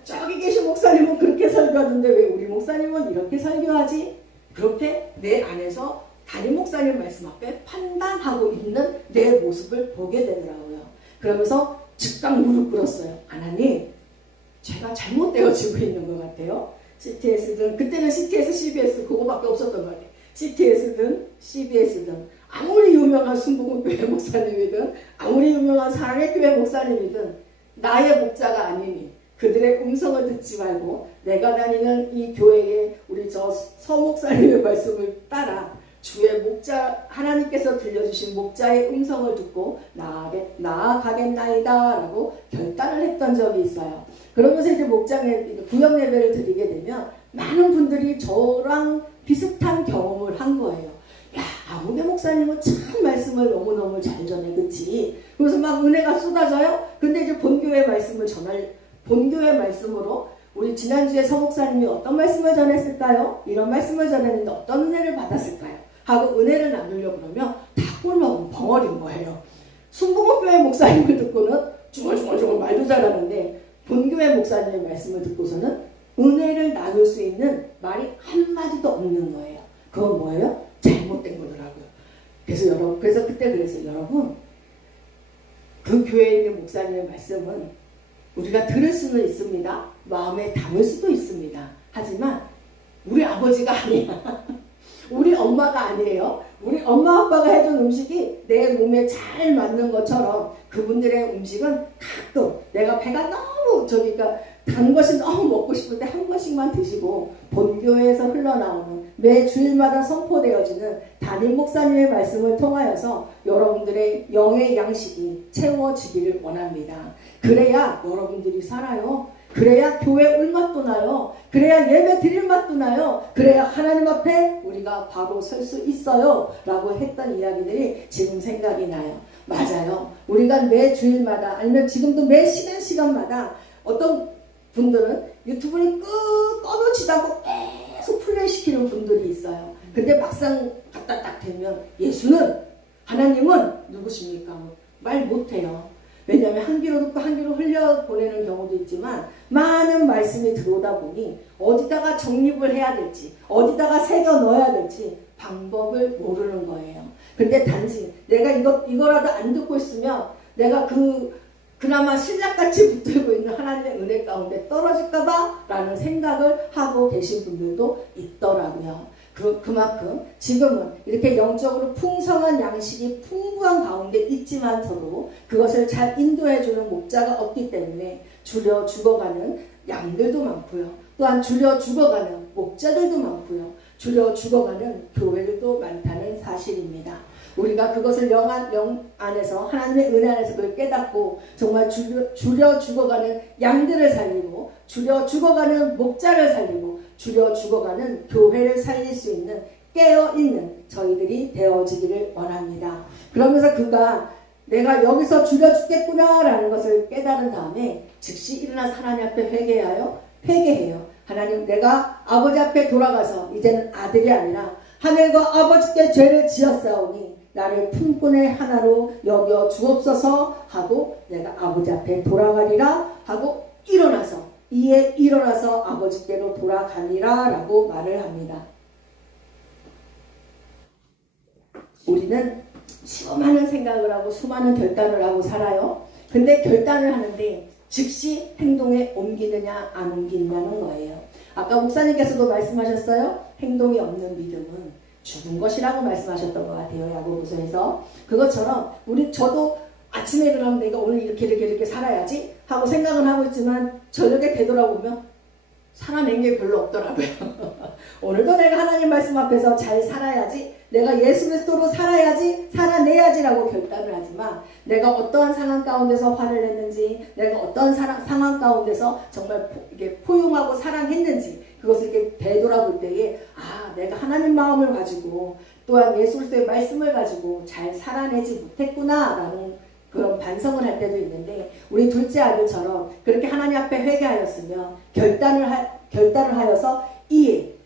저기 계신 목사님은 그렇게 설교하는데 왜 우리 목사님은 이렇게 설교하지? 그렇게 내 안에서 담임 목사님 말씀 앞에 판단하고 있는 내 모습을 보게 되더라고요. 그러면서 즉각 무릎 꿇었어요. 하나님, 제가 잘못되어지고 있는 것 같아요. CTS든, 그때는 CTS, CBS 그거밖에 없었던 것 같아요. CTS든 CBS든 아무리 유명한 순복음교회 목사님이든 아무리 유명한 사랑의 교회 목사님이든 나의 목자가 아니니 그들의 음성을 듣지 말고 내가 다니는 이 교회에 우리 서 목사님의 말씀을 따라 주의 목자, 하나님께서 들려주신 목자의 음성을 듣고 나아가겠나이다 라고 결단을 했던 적이 있어요. 그러면서 이제 구역 예배를 드리게 되면 많은 분들이 저랑 비슷한 경험을 한 거예요. 야, 아무개 목사님은 참 말씀을 너무너무 잘 전해, 그치? 그래서 막 은혜가 쏟아져요? 근데 이제 본교회 말씀으로 우리 지난주에 서 목사님이 어떤 말씀을 전했을까요? 이런 말씀을 전했는데 어떤 은혜를 받았을까요? 하고 은혜를 나누려고 그러면 다 꼴먹은 벙어리인 거예요. 순복음교회 목사님을 듣고는 중얼중얼 말도 잘하는데 본교회 목사님의 말씀을 듣고서는 은혜를 나눌 수 있는 말이 한마디도 없는 거예요. 그건 뭐예요? 잘못된 거더라고요. 그래서 그때 그랬어요. 여러분, 그 교회에 있는 목사님의 말씀은 우리가 들을 수는 있습니다. 마음에 담을 수도 있습니다. 하지만 우리 아버지가 아니야. 우리 엄마가 아니에요. 우리 엄마 아빠가 해준 음식이 내 몸에 잘 맞는 것처럼 그분들의 음식은 가끔 내가 배가 너무 단 것이 너무 먹고 싶을 때 한 번씩만 드시고 본교회에서 흘러나오는 매 주일마다 선포되어지는 담임 목사님의 말씀을 통하여서 여러분들의 영의 양식이 채워지기를 원합니다. 그래야 여러분들이 살아요. 그래야 교회 올 맛도 나요. 그래야 예배 드릴 맛도 나요. 그래야 하나님 앞에 우리가 바로 설 수 있어요 라고 했던 이야기들이 지금 생각이 나요. 맞아요. 우리가 매 주일마다 아니면 지금도 매 시간마다 어떤 분들은 유튜브를 꺼놓지도 않고 계속 플레이시키는 분들이 있어요. 근데 막상 갖다 딱 대면 예수는, 하나님은 누구십니까? 말 못해요. 왜냐하면 한 귀로 듣고 한 귀로 흘려보내는 경우도 있지만 많은 말씀이 들어오다 보니 어디다가 정립을 해야 될지, 어디다가 새겨 넣어야 될지 방법을 모르는 거예요. 근데 단지 내가 이거라도 안 듣고 있으면 내가 그나마 신약같이 붙들고 있는 하나님의 은혜 가운데 떨어질까봐 라는 생각을 하고 계신 분들도 있더라고요. 그만큼 지금은 이렇게 영적으로 풍성한 양식이 풍부한 가운데 있지만서도 그것을 잘 인도해주는 목자가 없기 때문에 줄여 죽어가는 양들도 많고요. 또한 줄여 죽어가는 목자들도 많고요. 줄여 죽어가는 교회들도 많다는 사실입니다. 우리가 그것을 영 안에서, 하나님의 은혜 안에서 그걸 깨닫고 정말 줄여 죽어가는 양들을 살리고 줄여 죽어가는 목자를 살리고 줄여 죽어가는 교회를 살릴 수 있는 깨어있는 저희들이 되어지기를 원합니다. 그러면서 그가 내가 여기서 줄여 죽겠구나 라는 것을 깨달은 다음에 즉시 일어나서 하나님 앞에 회개해요. 하나님, 내가 아버지 앞에 돌아가서 이제는 아들이 아니라 하늘과 아버지께 죄를 지었사오니 나를 품꾼의 하나로 여겨 주옵소서 하고 내가 아버지 앞에 돌아가리라 하고 일어나서 아버지께로 돌아가니라 라고 말을 합니다. 우리는 수많은 생각을 하고 수많은 결단을 하고 살아요. 근데 결단을 하는데 즉시 행동에 옮기느냐 안 옮기느냐는 거예요. 아까 목사님께서도 말씀하셨어요. 행동이 없는 믿음은 죽은 것이라고 말씀하셨던 것 같아요. 야고보서에서. 그것처럼 저도 아침에 일어나면 내가 오늘 이렇게 살아야지 하고 생각은 하고 있지만 저녁에 되돌아보면 살아낸 게 별로 없더라고요. 오늘도 내가 하나님 말씀 앞에서 잘 살아야지, 내가 예수 그리스도로 살아야지, 살아내야지라고 결단을 하지만 내가 어떠한 상황 가운데서 화를 냈는지, 내가 어떠한 상황 가운데서 정말 이게 포용하고 사랑했는지 그것을 이렇게 되돌아볼 때에 내가 하나님 마음을 가지고 또한 예수 그리스도의 말씀을 가지고 잘 살아내지 못했구나라는 그런 반성을 할 때도 있는데, 우리 둘째 아들처럼 그렇게 하나님 앞에 회개하였으면 결단을 하여서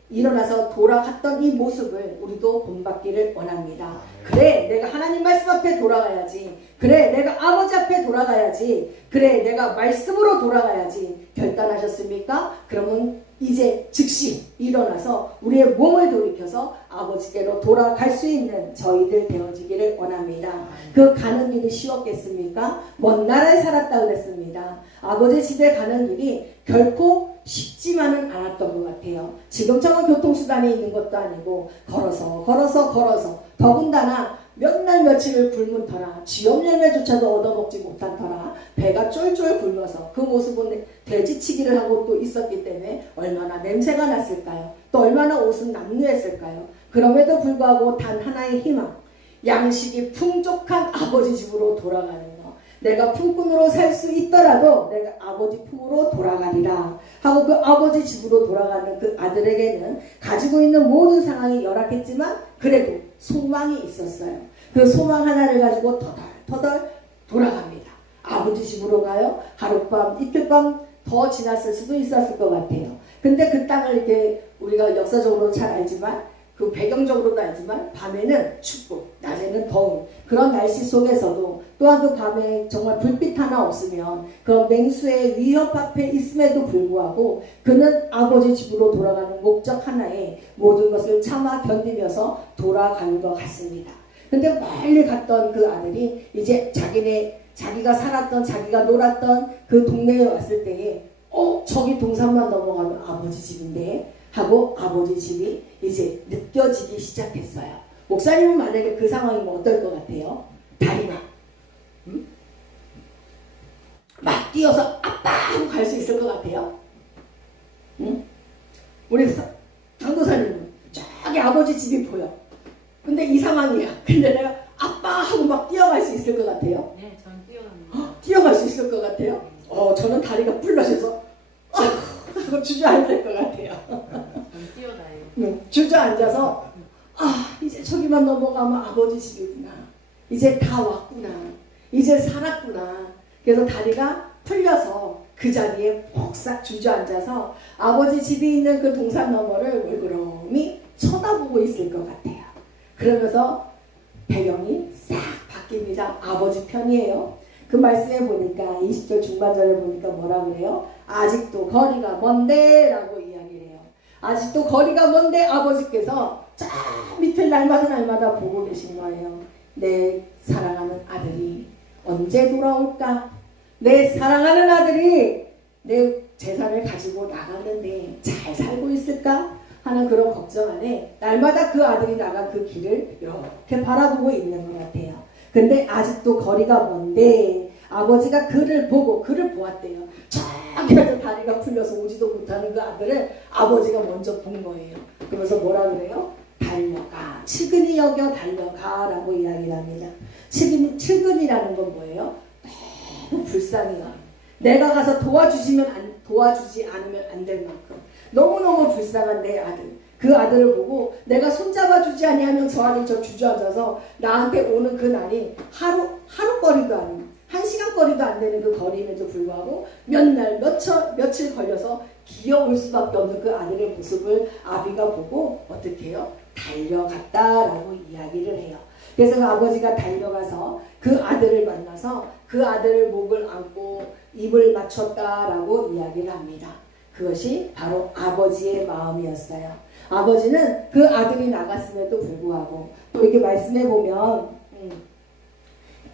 일어나서 돌아갔던 이 모습을 우리도 본받기를 원합니다. 그래, 내가 하나님 말씀 앞에 돌아가야지. 그래, 내가 아버지 앞에 돌아가야지. 그래, 내가 말씀으로 돌아가야지. 결단하셨습니까? 그러면 이제 즉시 일어나서 우리의 몸을 돌이켜서 아버지께로 돌아갈 수 있는 저희들 되어지기를 원합니다. 그 가는 길이 쉬웠겠습니까? 먼 나라에 살았다 그랬습니다. 아버지 집에 가는 길이 결코 쉽지만은 않았던 것 같아요. 지금처럼 교통수단이 있는 것도 아니고 걸어서 더군다나 몇 날 며칠을 굶은 터라 쥐염 열매조차도 얻어먹지 못한 터라 배가 쫄쫄 굶어서 그 모습은 돼지치기를 하고 또 있었기 때문에 얼마나 냄새가 났을까요? 또 얼마나 옷은 남루했을까요? 그럼에도 불구하고 단 하나의 희망, 양식이 풍족한 아버지 집으로 돌아가는 거. 내가 품꾼으로 살 수 있더라도 내가 아버지 품으로 돌아가리라 하고 그 아버지 집으로 돌아가는 그 아들에게는 가지고 있는 모든 상황이 열악했지만 그래도 소망이 있었어요. 그 소망 하나를 가지고 터덜 돌아갑니다. 아버지 집으로 가요. 하룻밤 이틀밤 더 지났을 수도 있었을 것 같아요. 근데 그 땅을 이렇게 우리가 역사적으로 잘 알지만, 그 배경적으로도 알지만 밤에는 춥고 낮에는 더운 그런 날씨 속에서도 또한 그 밤에 정말 불빛 하나 없으면 그런 맹수의 위협 앞에 있음에도 불구하고 그는 아버지 집으로 돌아가는 목적 하나에 모든 것을 참아 견디면서 돌아가는 것 같습니다. 근데 멀리 갔던 그 아들이 이제 자기가 살았던, 자기가 놀았던 그 동네에 왔을 때에 저기 동산만 넘어가면 아버지 집인데 하고 아버지 집이 이제 느껴지기 시작했어요. 목사님은 만약에 그 상황이면 어떨 것 같아요? 다리가 막 뛰어서 아빠 하고 갈 수 있을 것 같아요? 응? 우리 강도사님은 저기 아버지 집이 보여. 근데 이 상황이야. 근데 내가 아빠 하고 막 뛰어갈 수 있을 것 같아요? 네, 저는 뛰어갑니다. 뛰어갈 수 있을 것 같아요? 저는 다리가 불러져서 하고 주저앉을 것 같아요. 저는 뛰어다요. 주저앉아서 이제 저기만 넘어가면 아버지 집이구나. 이제 다 왔구나. 이제 살았구나. 그래서 다리가 풀려서 그 자리에 폭삭 주저앉아서 아버지 집이 있는 그 동산 너머를 물끄러미 쳐다보고 있을 것 같아요. 그러면서 배경이 싹 바뀝니다. 아버지 편이에요. 그 말씀에 보니까 20절 중반절에 보니까 뭐라 그래요? 아직도 거리가 먼데 라고 이야기를 해요. 아직도 거리가 먼데 아버지께서 저 밑을 날마다 보고 계신 거예요. 내 사랑하는 아들이 언제 돌아올까? 내 사랑하는 아들이 내 재산을 가지고 나갔는데 잘 살고 있을까? 하는 그런 걱정 안에 날마다 그 아들이 나간 그 길을 이렇게 바라보고 있는 것 같아요. 근데 아직도 거리가 먼데 아버지가 그를 보고 그를 보았대요. 저기 가서 다리가 풀려서 오지도 못하는 그 아들을 아버지가 먼저 본 거예요. 그러면서 뭐라 그래요? 달려가, 측은히 여겨 달려가 라고 이야기를 합니다. 측은이라는 건 뭐예요? 너무 불쌍해요. 내가 가서 도와주지 않으면 안 될 만큼 너무너무 불쌍한 내 아들, 그 아들을 보고 내가 손잡아주지 아니하면 저 아들 저 주저앉아서 나한테 오는 그 날이 하루거리도 아니고 1시간거리도 안 되는 그 거리임에도 불구하고 몇 날, 며칠 걸려서 기어올 수밖에 없는 그 아들의 모습을 아비가 보고 어떻게 해요? 달려갔다라고 이야기를 해요. 그래서 그 아버지가 달려가서 그 아들을 만나서 그 아들을 목을 안고 입을 맞췄다라고 이야기를 합니다. 그것이 바로 아버지의 마음이었어요. 아버지는 그 아들이 나갔음에도 불구하고 또 이렇게 말씀해 보면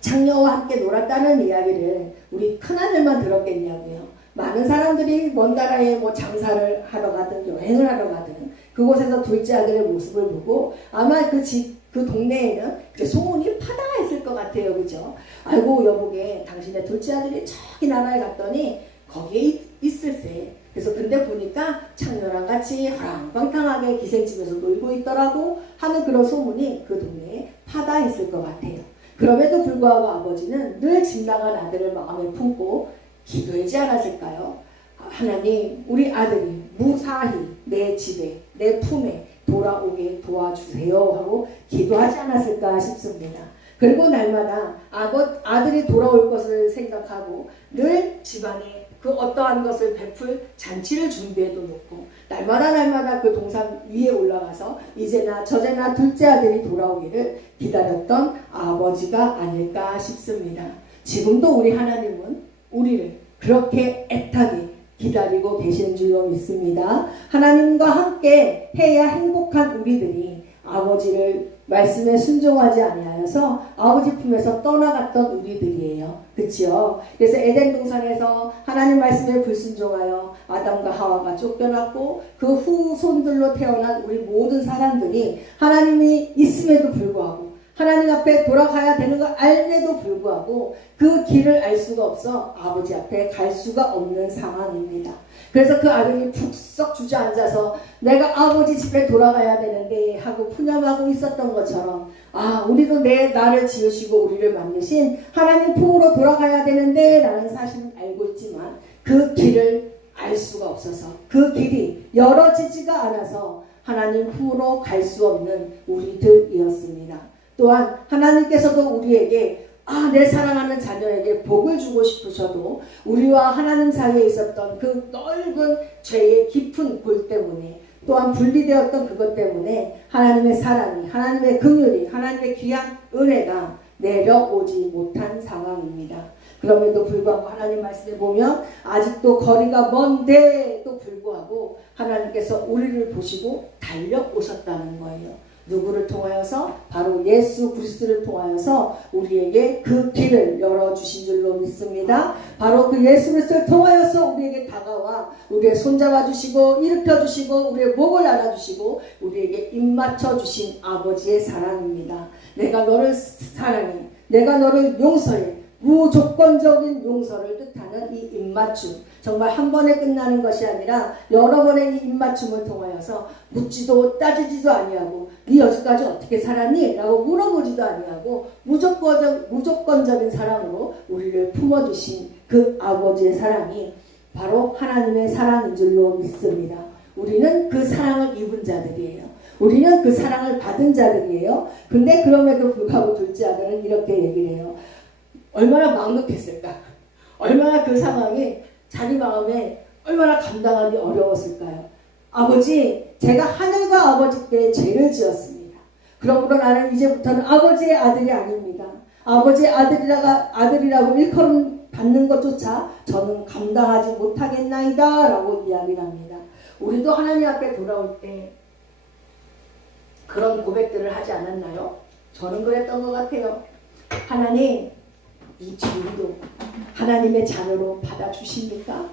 장녀와 함께 놀았다는 이야기를 우리 큰아들만 들었겠냐고요. 많은 사람들이 먼 나라에 뭐 장사를 하러 가든 여행을 하러 가든 그곳에서 둘째 아들의 모습을 보고 아마 그 동네에는 이제 소문이 파다가 있을 것 같아요. 그죠? 아이고 여보게 당신의 둘째 아들이 저기 나라에 갔더니 거기에 있을세. 그래서 근데 보니까 창녀랑 같이 허랑방탕하게 기생집에서 놀고 있더라고 하는 그런 소문이 그 동네에 파다 있을 것 같아요. 그럼에도 불구하고 아버지는 늘 집 나간 아들을 마음에 품고 기도하지 않았을까요? 하나님, 우리 아들이 무사히 내 집에, 내 품에 돌아오게 도와주세요 하고 기도하지 않았을까 싶습니다. 그리고 날마다 아들이 돌아올 것을 생각하고 늘 집안에 그 어떠한 것을 베풀 잔치를 준비해도 놓고 날마다 그 동산 위에 올라가서 이제나 저제나 둘째 아들이 돌아오기를 기다렸던 아버지가 아닐까 싶습니다. 지금도 우리 하나님은 우리를 그렇게 애타게 기다리고 계신 줄로 믿습니다. 하나님과 함께 해야 행복한 우리들이 아버지를 말씀에 순종하지 아니하여서 아버지 품에서 떠나갔던 우리들이에요. 그치요? 그래서 에덴 동산에서 하나님 말씀에 불순종하여 아담과 하와가 쫓겨났고 그 후손들로 태어난 우리 모든 사람들이 하나님이 있음에도 불구하고 하나님 앞에 돌아가야 되는 걸 알매도 불구하고 그 길을 알 수가 없어 아버지 앞에 갈 수가 없는 상황입니다. 그래서 그 아들이 푹썩 주저앉아서 내가 아버지 집에 돌아가야 되는데 하고 푸념하고 있었던 것처럼 우리도 나를 지으시고 우리를 만드신 하나님 품으로 돌아가야 되는데 라는 사실을 알고 있지만 그 길을 알 수가 없어서 그 길이 열어지지가 않아서 하나님 품으로 갈 수 없는 우리들이었습니다. 또한 하나님께서도 우리에게 내 사랑하는 자녀에게 복을 주고 싶으셔도 우리와 하나님 사이에 있었던 그 넓은 죄의 깊은 골 때문에 또한 분리되었던 그것 때문에 하나님의 사랑이, 하나님의 긍휼이, 하나님의 귀한 은혜가 내려오지 못한 상황입니다. 그럼에도 불구하고 하나님 말씀에 보면 아직도 거리가 먼데도 불구하고 하나님께서 우리를 보시고 달려오셨다는 거예요. 누구를 통하여서? 바로 예수 그리스도를 통하여서 우리에게 그 길을 열어주신 줄로 믿습니다. 바로 그 예수 그리스도를 통하여서 우리에게 다가와 우리의 손잡아 주시고 일으켜 주시고 우리의 목을 알아주시고 우리에게 입맞춰 주신 아버지의 사랑입니다. 내가 너를 사랑해. 내가 너를 용서해. 무조건적인 용서를 뜻하는 이 입맞춤, 정말 한 번에 끝나는 것이 아니라 여러 번의 이 입맞춤을 통하여서 묻지도 따지지도 아니하고 네 여지까지 어떻게 살았니? 라고 물어보지도 아니하고 무조건적인 사랑으로 우리를 품어주신 그 아버지의 사랑이 바로 하나님의 사랑인 줄로 믿습니다. 우리는 그 사랑을 입은 자들이에요. 우리는 그 사랑을 받은 자들이에요. 근데 그럼에도 불구하고 둘째 아들은 이렇게 얘기를 해요. 얼마나 망극했을까? 얼마나 그 상황이 자기 마음에 얼마나 감당하기 어려웠을까요? 아버지, 제가 하늘과 아버지께 죄를 지었습니다. 그러므로 나는 이제부터는 아버지의 아들이 아닙니다. 아버지의 아들이라고 일컬음 받는 것조차 저는 감당하지 못하겠나이다 라고 이야기를 합니다. 우리도 하나님 앞에 돌아올 때 그런 고백들을 하지 않았나요? 저는 그랬던 것 같아요. 하나님, 이 죄인도 하나님의 자녀로 받아주십니까?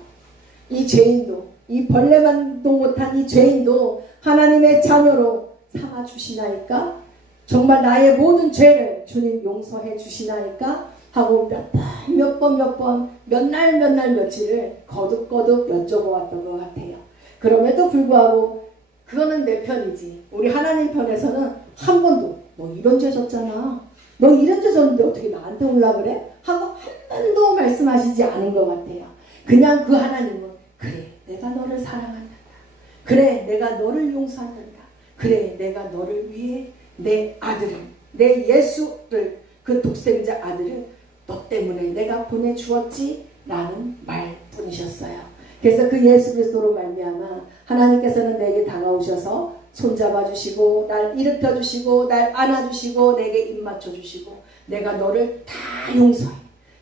이 죄인도, 이 벌레만도 못한 이 죄인도 하나님의 자녀로 삼아주시나이까? 정말 나의 모든 죄를 주님 용서해 주시나이까? 하고 몇 번, 몇 날 며칠을 거듭 여쭤보았던 것 같아요. 그럼에도 불구하고 그거는 내 편이지. 우리 하나님 편에서는 한 번도 너 이런 죄 졌잖아. 너 이런 죄 졌는데 어떻게 나한테 올라 그래? 하고 한 번도 말씀하시지 않은 것 같아요. 그냥 그 하나님은 그래, 내가 너를 사랑한다. 그래, 내가 너를 용서한다. 그래, 내가 너를 위해 내 아들을, 내 예수를, 그 독생자 아들을 너 때문에 내가 보내주었지 라는 말뿐이셨어요. 그래서 그 예수 그리스도로 말미암아 하나님께서는 내게 다가오셔서 손잡아 주시고 날 일으켜 주시고 날 안아 주시고 내게 입 맞춰 주시고 내가 너를 다 용서해.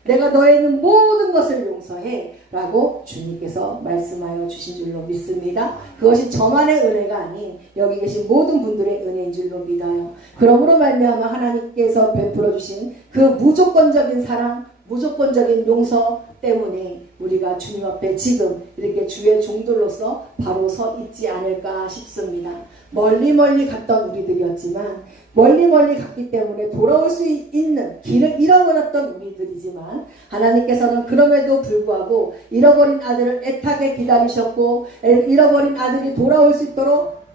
내가 너에 있는 모든 것을 용서해 라고 주님께서 말씀하여 주신 줄로 믿습니다. 그것이 저만의 은혜가 아닌 여기 계신 모든 분들의 은혜인 줄로 믿어요. 그러므로 말미암아 하나님께서 베풀어 주신 그 무조건적인 사랑, 무조건적인 용서 때문에 우리가 주님 앞에 지금 이렇게 주의 종들로서 바로 서 있지 않을까 싶습니다. 멀리 갔던 우리들이었지만 멀리 갔기 때문에 돌아올 수 있는 길을 잃어버렸던 우리들이지만 하나님께서는 그럼에도 불구하고 잃어버린 아들을 애타게 기다리셨고 잃어버린 아들이 돌아올 수 있도록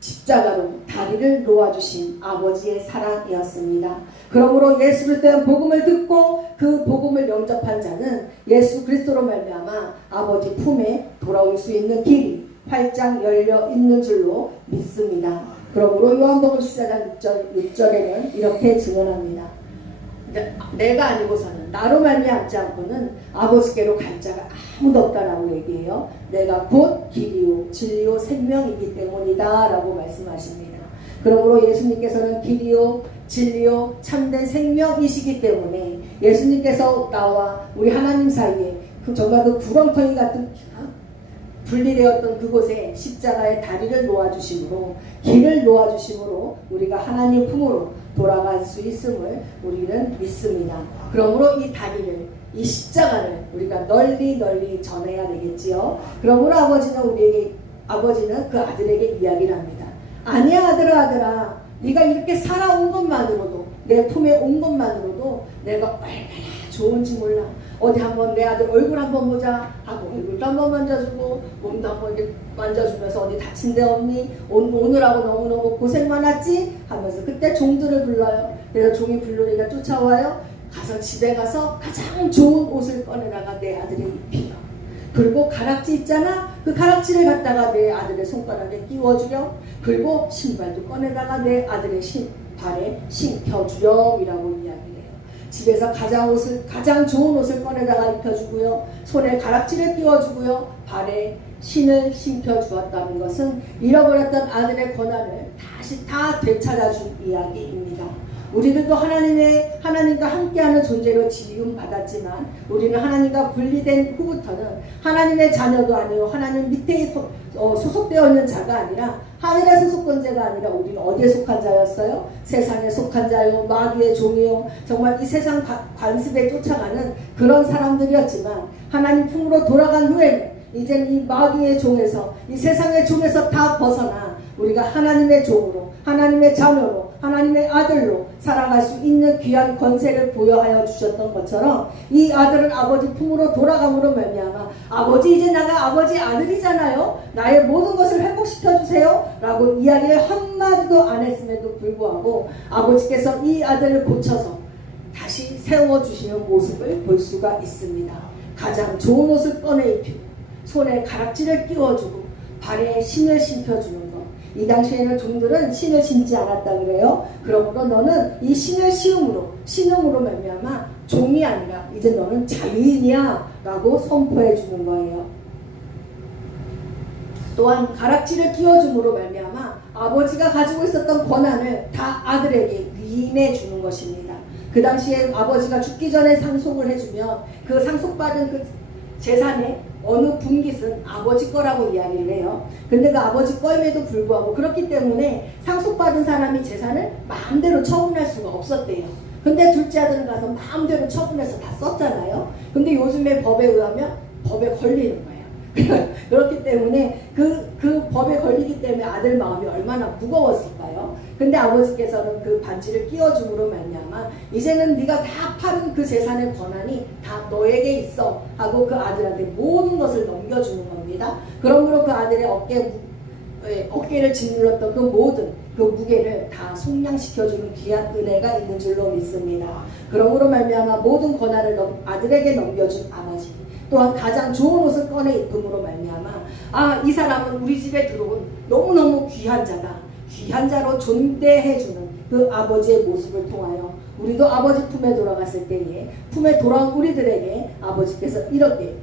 십자가로 다리를 놓아주신 아버지의 사랑이었습니다. 그러므로 예수 그리스도의 복음을 듣고 그 복음을 영접한 자는 예수 그리스도로 말미암아 아버지 품에 돌아올 수 있는 길이 활짝 열려 있는 줄로 믿습니다. 그러므로 요한복음 14장 6절에는 이렇게 증언합니다. 내가 아니고서는 나로 말미암지 않고는 아버지께로 갈 자가 아무도 없다라고 얘기해요. 내가 곧 길이요 진리요 생명이기 때문이다 라고 말씀하십니다. 그러므로 예수님께서는 길이요 진리요 참된 생명이시기 때문에 예수님께서 나와 우리 하나님 사이에 정말 그 구렁텅이 같은 분리되었던 그곳에 십자가의 다리를 놓아주심으로 길을 놓아주심으로 우리가 하나님 품으로 돌아갈 수 있음을 우리는 믿습니다. 그러므로 이 다리를, 이 십자가를 우리가 널리 전해야 되겠지요. 그러므로 아버지는 그 아들에게 이야기를 합니다. 아니야 아들아 네가 이렇게 살아온 것만으로도 내 품에 온 것만으로도 내가 얼마나 좋은지 몰라. 어디 한번 내 아들 얼굴 한번 보자 하고 얼굴도 한번 만져주고 몸도 한번 이렇게 만져주면서 어디 다친 데 없니? 오늘하고 너무너무 고생 많았지? 하면서 그때 종들을 불러요. 그래서 종이 부르니까 쫓아와요. 가서 집에 가서 가장 좋은 옷을 꺼내다가 내 아들이 입히려. 그리고 가락지 있잖아? 그 가락지를 갖다가 내 아들의 손가락에 끼워주려. 그리고 신발도 꺼내다가 내 아들의 발에 신겨주려 이라고 이야기해요. 집에서 가장 좋은 옷을 꺼내다가 입혀주고요. 손에 가락지를 끼워주고요. 발에 신을 신겨주었다는 것은 잃어버렸던 아들의 권한을 다시 다 되찾아준 이야기입니다. 우리들도 하나님과 함께하는 존재로 지음받았지만 우리는 하나님과 분리된 후부터는 하나님의 자녀도 아니고 하나님 밑에 소속되어 있는 자가 아니라 하늘에 소속된 자가 아니라 우리는 어디에 속한 자였어요? 세상에 속한 자요, 마귀의 종이요. 정말 이 세상 관습에 쫓아가는 그런 사람들이었지만 하나님 품으로 돌아간 후에는 이제는 이 마귀의 종에서 이 세상의 종에서 다 벗어나 우리가 하나님의 종으로 하나님의 자녀로 하나님의 아들로 살아갈 수 있는 귀한 권세를 부여하여 주셨던 것처럼 이 아들은 아버지 품으로 돌아감으로 말미암아 아버지 이제 내가 아버지 아들이잖아요. 나의 모든 것을 회복시켜 주세요 라고 이야기를 한마디도 안 했음에도 불구하고 아버지께서 이 아들을 고쳐서 다시 세워주시는 모습을 볼 수가 있습니다. 가장 좋은 옷을 꺼내 입히고 손에 가락지를 끼워주고 발에 신을 신겨주는 것. 이 당시에는 종들은 신을 신지 않았다 그래요. 그러므로 너는 이 신을 신음으로 말미암아 종이 아니라 이제 너는 자유인이야 라고 선포해 주는 거예요. 또한 가락지를 끼워줌으로 말미암아 아버지가 가지고 있었던 권한을 다 아들에게 위임해 주는 것입니다. 그 당시에 아버지가 죽기 전에 상속을 해주면 그 상속받은 그 재산의 어느 분깃은 아버지 거라고 이야기를 해요. 근데 그 아버지 거임에도 불구하고 그렇기 때문에 상속받은 사람이 재산을 마음대로 처분할 수가 없었대요. 근데 둘째 아들은 가서 마음대로 처분해서 다 썼잖아요. 근데 요즘에 법에 의하면 법에 걸리는 거예요. 그렇기 때문에 그 법에 걸리기 때문에 아들 마음이 얼마나 무거웠을까요? 근데 아버지께서는 그 반지를 끼워줌으로 말미암아 이제는 네가 다 팔은 그 재산의 권한이 다 너에게 있어 하고 그 아들한테 모든 것을 넘겨주는 겁니다. 그러므로 그 아들의 어깨를 짓눌렀던 그 모든 그 무게를 다 속량시켜주는 귀한 은혜가 있는 줄로 믿습니다. 그러므로 말미암아 모든 권한을 아들에게 넘겨준 아버지, 또한 가장 좋은 옷을 꺼내 입음으로 말미암아 이 사람은 우리 집에 들어온 너무너무 귀한 자다, 귀한 자로 존대해주는 그 아버지의 모습을 통하여 우리도 아버지 품에 돌아갔을 때에 품에 돌아온 우리들에게 아버지께서 이렇게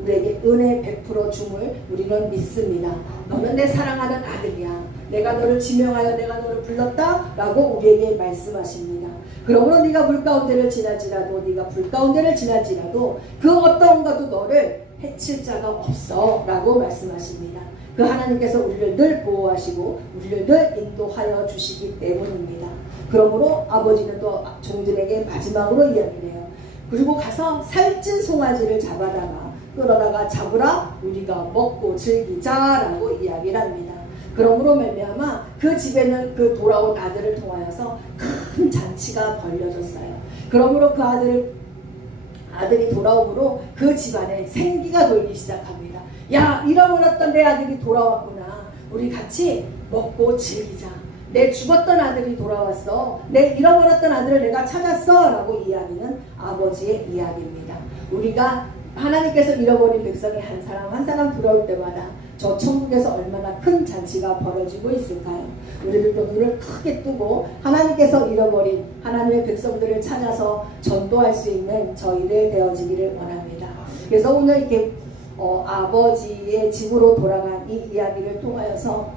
우리에게 은혜 베풀어 줌을 우리는 믿습니다. 너는 내 사랑하는 아들이야. 내가 너를 지명하여 내가 너를 불렀다 라고 우리에게 말씀하십니다. 그러므로 네가 물 가운데를 지날지라도 네가 불 가운데를 지날지라도 그 어떤 것도 너를 해칠 자가 없어 라고 말씀하십니다. 그 하나님께서 우리를 늘 보호하시고 우리를 늘 인도하여 주시기 때문입니다. 그러므로 아버지는 또 종들에게 마지막으로 이야기를 해요. 그리고 가서 살찐 송아지를 잡아다가 끌어다가 잡으라, 우리가 먹고 즐기자라고 이야기를 합니다. 그러므로 말미암아 그 집에는 그 돌아온 아들을 통하여서 큰 잔치가 벌려졌어요. 그러므로 그 아들이 돌아오므로 그 집안에 생기가 돌기 시작합니다. 야, 잃어버렸던 내 아들이 돌아왔구나. 우리 같이 먹고 즐기자. 내 죽었던 아들이 돌아왔어. 내 잃어버렸던 아들을 내가 찾았어 라고 이야기는 아버지의 이야기입니다. 우리가 하나님께서 잃어버린 백성이 한 사람 한 사람 돌아올 때마다 저 천국에서 얼마나 큰 잔치가 벌어지고 있을까요? 우리들도 눈을 크게 뜨고 하나님께서 잃어버린 하나님의 백성들을 찾아서 전도할 수 있는 저희들 되어지기를 원합니다. 그래서 오늘 이렇게 아버지의 집으로 돌아간 이 이야기를 통하여서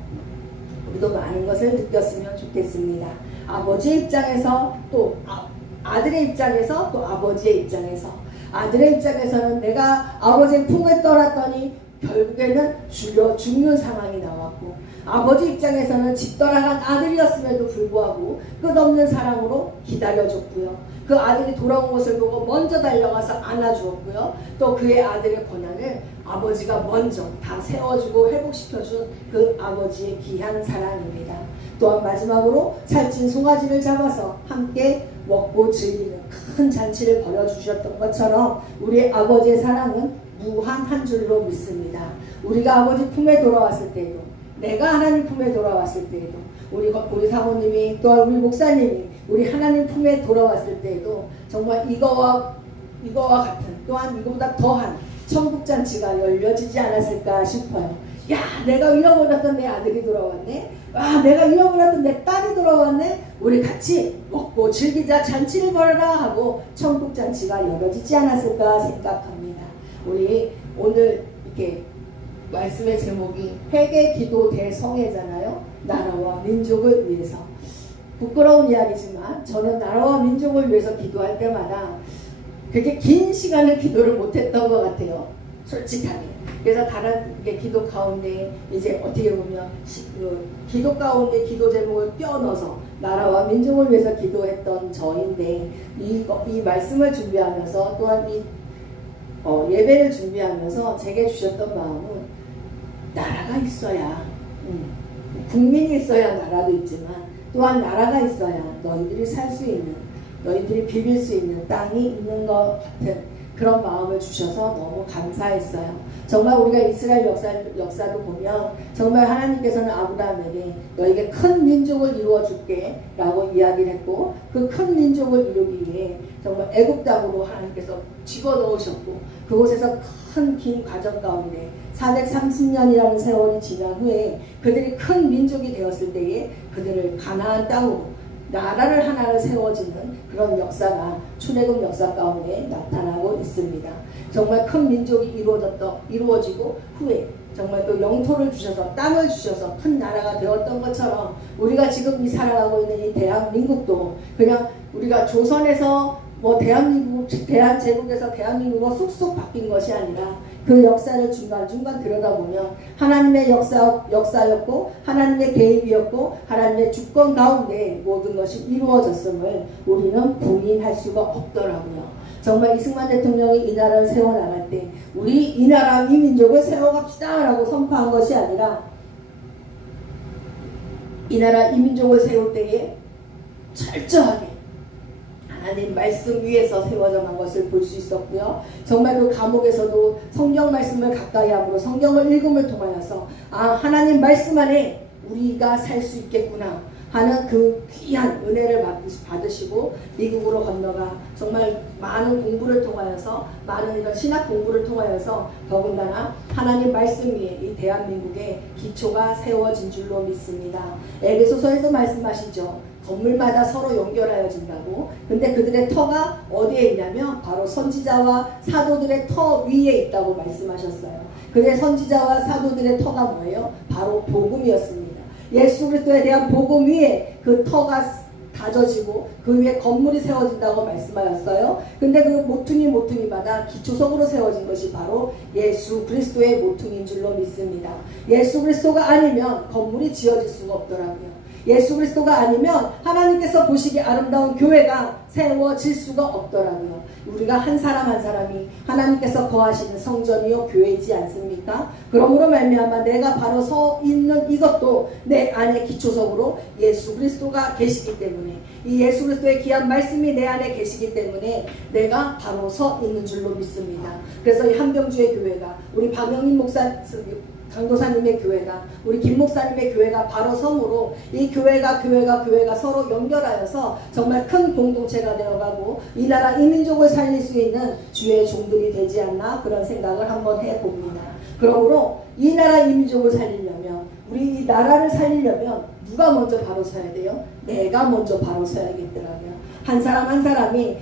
우리도 많은 것을 느꼈으면 좋겠습니다. 아버지의 입장에서 또 아들의 입장에서 또 아버지의 입장에서, 아들의 입장에서는 내가 아버지의 품을 떠났더니 결국에는 죽는 상황이 나왔고, 아버지 입장에서는 집 떠나간 아들이었음에도 불구하고 끝없는 사랑으로 기다려줬고요. 그 아들이 돌아온 것을 보고 먼저 달려가서 안아주었고요. 또 그의 아들의 권한을 아버지가 먼저 다 세워주고 회복시켜준 그 아버지의 귀한 사랑입니다. 또한 마지막으로 살찐 송아지를 잡아서 함께 먹고 즐기는 큰 잔치를 벌여주셨던 것처럼 우리의 아버지의 사랑은 무한한 줄로 믿습니다. 우리가 아버지 품에 돌아왔을 때에도, 내가 하나님 품에 돌아왔을 때에도, 우리 사모님이 또한 우리 목사님이 우리 하나님 품에 돌아왔을 때에도 정말 이거와 같은, 또한 이거보다 더한 천국잔치가 열려지지 않았을까 싶어요. 야, 내가 잃어버렸던 내 아들이 돌아왔네. 내가 잃어버렸던 내 딸이 돌아왔네. 우리 같이 먹고 즐기자, 잔치를 벌여라 하고 천국잔치가 열려지지 않았을까 생각합니다. 우리 오늘 이렇게 말씀의 제목이 회개 기도 대성회잖아요. 나라와 민족을 위해서. 부끄러운 이야기지만 저는 나라와 민족을 위해서 기도할 때마다 되게 긴 시간을 기도를 못했던 것 같아요. 솔직하게. 그래서 다른 기도 가운데 이제 어떻게 보면 기도 가운데 기도 제목을 껴넣어서 나라와 민족을 위해서 기도했던 저인데 이 말씀을 준비하면서 또한 이 예배를 준비하면서 제게 주셨던 마음은 나라가 있어야 국민이 있어야 나라도 있지만 또한 나라가 있어야 너희들이 살 수 있는, 너희들이 비빌 수 있는 땅이 있는 것 같은 그런 마음을 주셔서 너무 감사했어요. 정말 우리가 이스라엘 역사를 보면 정말 하나님께서는 아브라함에게 너에게 큰 민족을 이루어줄게 라고 이야기를 했고, 그 큰 민족을 이루기 위해 정말 애굽 땅으로 하나님께서 집어넣으셨고, 그곳에서 큰 긴 과정 가운데 430년이라는 세월이 지난 후에 그들이 큰 민족이 되었을 때에 그들을 가나안 땅으로 나라를 하나를 세워지는 그런 역사가 출애굽 역사 가운데 나타나고 있습니다. 정말 큰 민족이 이루어지고 후에 정말 또 영토를 주셔서 땅을 주셔서 큰 나라가 되었던 것처럼 우리가 지금 이 살아가고 있는 이 대한민국도 그냥 우리가 조선에서 대한제국에서 대한민국으로 쑥쑥 바뀐 것이 아니라 그 역사를 중간중간 들여다보면 하나님의 역사였고 하나님의 개입이었고 하나님의 주권 가운데 모든 것이 이루어졌음을 우리는 부인할 수가 없더라고요. 정말 이승만 대통령이 이 나라를 세워나갈 때 우리 이 나라 이 민족을 세워갑시다 라고 선포한 것이 아니라 이 나라 이 민족을 세울 때에 철저하게 하나님 말씀 위에서 세워져간 것을 볼 수 있었고요. 정말 그 감옥에서도 성경 말씀을 가까이 함으로 성경을 읽음을 통하여서 하나님 말씀 안에 우리가 살 수 있겠구나 하는 그 귀한 은혜를 받으시고 미국으로 건너가 정말 많은 공부를 통하여서 많은 이런 신학 공부를 통하여서 더군다나 하나님 말씀 위에 이 대한민국의 기초가 세워진 줄로 믿습니다. 에베소서에서 말씀하시죠. 건물마다 서로 연결하여진다고. 근데 그들의 터가 어디에 있냐면 바로 선지자와 사도들의 터 위에 있다고 말씀하셨어요. 그의 선지자와 사도들의 터가 뭐예요? 바로 복음이었습니다. 예수 그리스도에 대한 복음 위에 그 터가 다져지고 그 위에 건물이 세워진다고 말씀하셨어요. 근데 그 모퉁이마다 기초석으로 세워진 것이 바로 예수 그리스도의 모퉁이인 줄로 믿습니다. 예수 그리스도가 아니면 건물이 지어질 수가 없더라고요. 예수 그리스도가 아니면 하나님께서 보시기 아름다운 교회가 세워질 수가 없더라고요. 우리가 한 사람 한 사람이 하나님께서 거하시는 성전이요 교회이지 않습니까? 그러므로 말미암아 내가 바로 서 있는 이것도 내 안에 기초석으로 예수 그리스도가 계시기 때문에, 이 예수 그리스도의 귀한 말씀이 내 안에 계시기 때문에 내가 바로 서 있는 줄로 믿습니다. 그래서 이 한병주의 교회가, 우리 박영민 목사 강도사님의 교회가, 우리 김 목사님의 교회가 바로 섬으로 이 교회가 서로 연결하여서 정말 큰 공동체가 되어가고 이 나라 이 민족을 살릴 수 있는 주의 종들이 되지 않나 그런 생각을 한번 해봅니다. 그러므로 이 나라 이 민족을 살리려면, 우리 이 나라를 살리려면 누가 먼저 바로 서야 돼요? 내가 먼저 바로 서야겠더라고요. 한 사람 한 사람이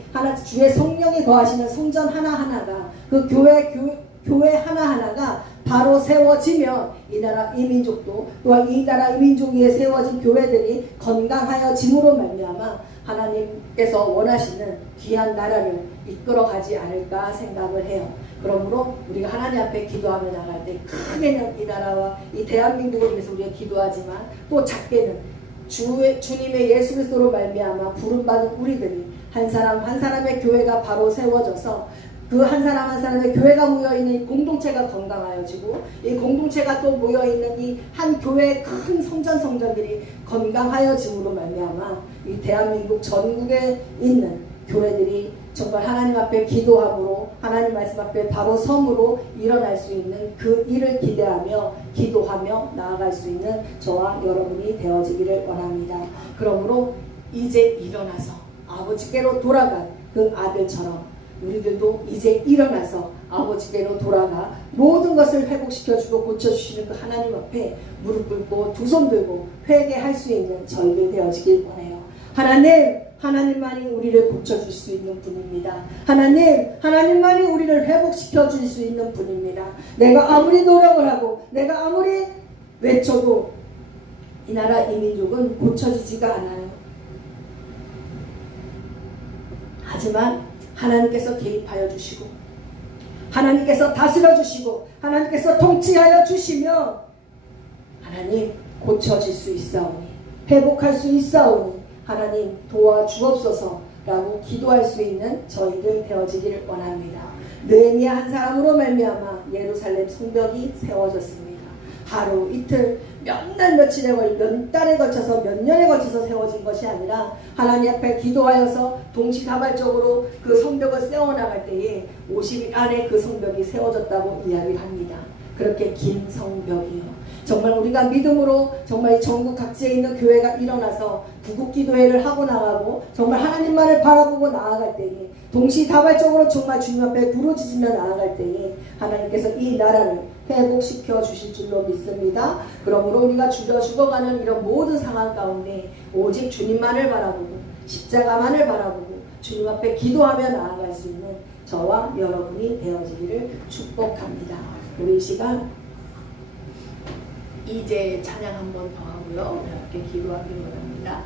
주의 성령이 거하시는 성전 하나하나가, 그 교회 하나하나가 바로 세워지면 이 나라 이 민족도, 또한 이 나라 이 민족 위에 세워진 교회들이 건강하여짐으로 말미암아 하나님께서 원하시는 귀한 나라를 이끌어가지 않을까 생각을 해요. 그러므로 우리가 하나님 앞에 기도하며 나갈 때 크게는 이 나라와 이 대한민국을 위해서 우리가 기도하지만, 또 작게는 주님의 예수 그리스도로 말미암아 부름받은 우리들이 한 사람 한 사람의 교회가 바로 세워져서 그 한 사람 한 사람의 교회가 모여있는 이 공동체가 건강하여지고, 이 공동체가 또 모여있는 이 한 교회의 큰 성전들이 건강하여짐으로 말미암아 이 대한민국 전국에 있는 교회들이 정말 하나님 앞에 기도함으로, 하나님 말씀 앞에 바로 섬으로 일어날 수 있는 그 일을 기대하며 기도하며 나아갈 수 있는 저와 여러분이 되어지기를 원합니다. 그러므로 이제 일어나서 아버지께로 돌아간 그 아들처럼 우리들도 이제 일어나서 아버지께로 돌아가 모든 것을 회복시켜주고 고쳐주시는 그 하나님 앞에 무릎 꿇고 두 손 들고 회개할 수 있는 저희들 되어지길 원해요. 하나님만이 우리를 고쳐줄 수 있는 분입니다. 하나님만이 우리를 회복시켜줄 수 있는 분입니다. 내가 아무리 노력을 하고 내가 아무리 외쳐도 이 나라 이 민족은 고쳐지지가 않아요. 하지만 하나님께서 개입하여 주시고 하나님께서 다스려 주시고 하나님께서 통치하여 주시면 하나님 고쳐질 수 있사오니, 회복할 수 있사오니 하나님 도와주옵소서 라고 기도할 수 있는 저희들 되어지기를 원합니다. 느헤미야 한 사람으로 말미암아 예루살렘 성벽이 세워졌습니다. 하루 이틀 몇 날 며칠에 몇 달에 걸쳐서 몇 년에 걸쳐서 세워진 것이 아니라 하나님 앞에 기도하여서 동시다발적으로 그 성벽을 세워나갈 때에 50일 안에 그 성벽이 세워졌다고 이야기를 합니다. 그렇게 긴 성벽이요. 정말 우리가 믿음으로 정말 전국 각지에 있는 교회가 일어나서 구국기도회를 하고 나가고 정말 하나님만을 바라보고 나아갈 때에 동시다발적으로 정말 주님 앞에 부르짖으며 나아갈 때에 하나님께서 이 나라를 회복시켜 주실 줄로 믿습니다. 그러므로 우리가 죽어가는 이런 모든 상황 가운데 오직 주님만을 바라보고 십자가만을 바라보고 주님 앞에 기도하며 나아갈 수 있는 저와 여러분이 되어지기를 축복합니다. 우리 이 시간 이제 찬양 한 번 더 하고요. 함께 기도하기를 원합니다.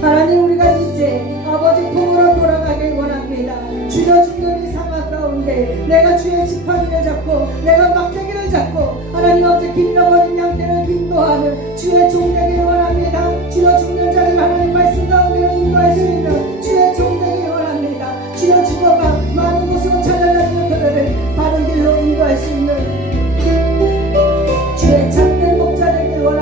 하나님, 우리가 이제 아버지 품으로 돌아가길 원합니다. 주여 죽는 이 상황 가운데 내가 주의 지팡이를 잡고 내가 막대기를 잡고 하나님 아버지 길러버린 양떼를 인도하는 주의 종 되기를 원합니다. 주여 죽는 자를 하나님 말씀 가운데로 인도할 수 있는 주의 종 되기를 원합니다. 주여 죽어가 많은 곳으로 찾아다니는 그들을 바른 길로 인도할 수 있는 주의 참된 목자 되기를 원합니다.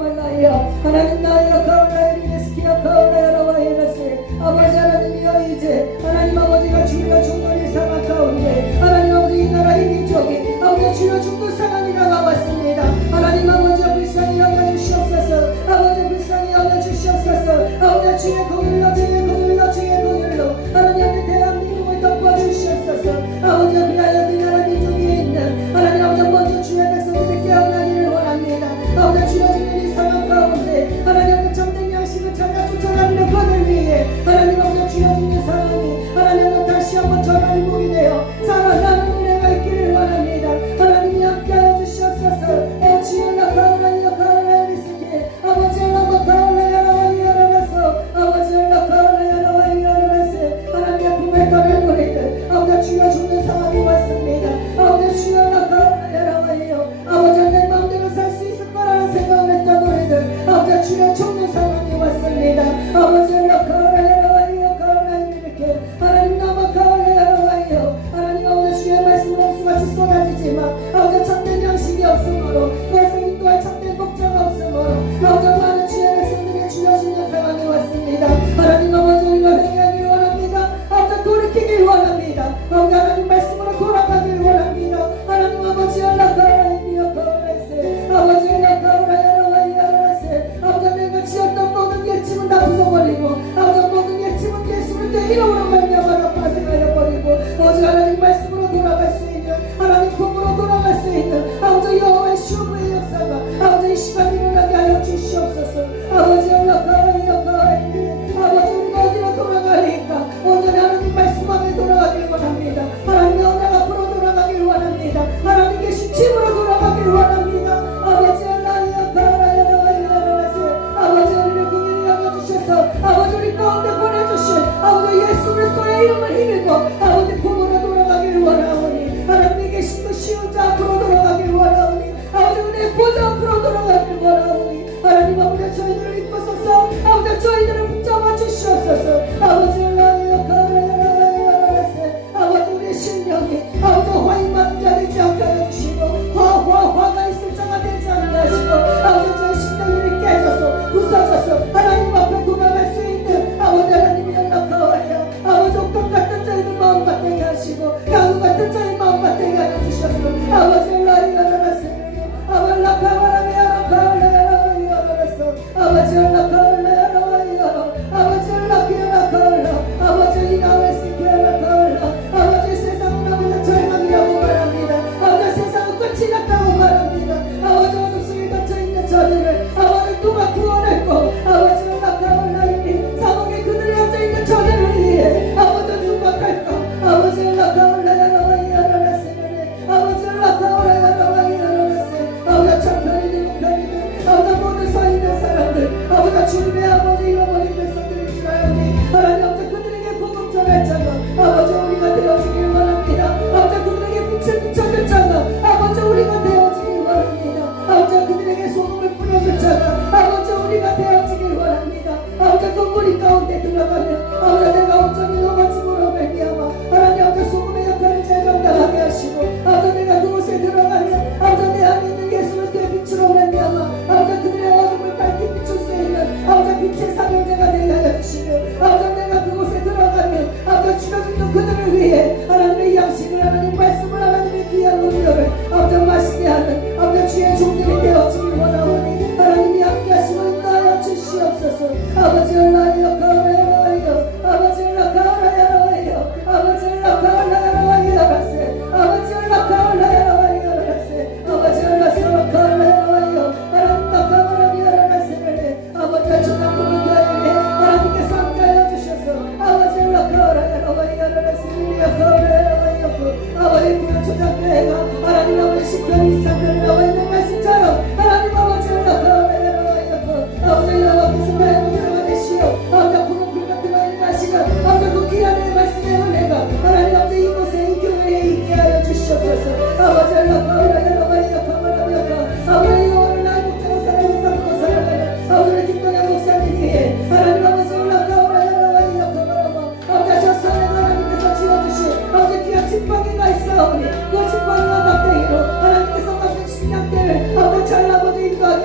말라이야 하나님 나이야 가오나이리 스키야 가오나이라와 이랬으 아버지 하나님이여 이제 하나님 아버지가 주여 중년이 상한 가운데 하나님 아버지 이 나라 이 민족이 아버지 주여 중도 상황이라 나왔습니다 하나님 아버지 불쌍히 여겨주시옵소서 아버지 불쌍히 여겨주시옵소서 아버지 주의 공일로 주의 공일로 주의 공일로 하나님 대한민국을 덮어주시옵소서 아버지 그리하여 그 나라 민족이 있는 하나님 아버지 먼저 주의 백성들을 깨어나기를 원합니다 아버지 주여 중년이 상한 가운데 하나님 참된 양식을 찾아 쫓아다니는 그들 위해 하나님 아버지 주여 중년 상황이 하나님 다시 한번 전화위복이 되어 살아나는 은혜가 있기를 원합니다 하나님이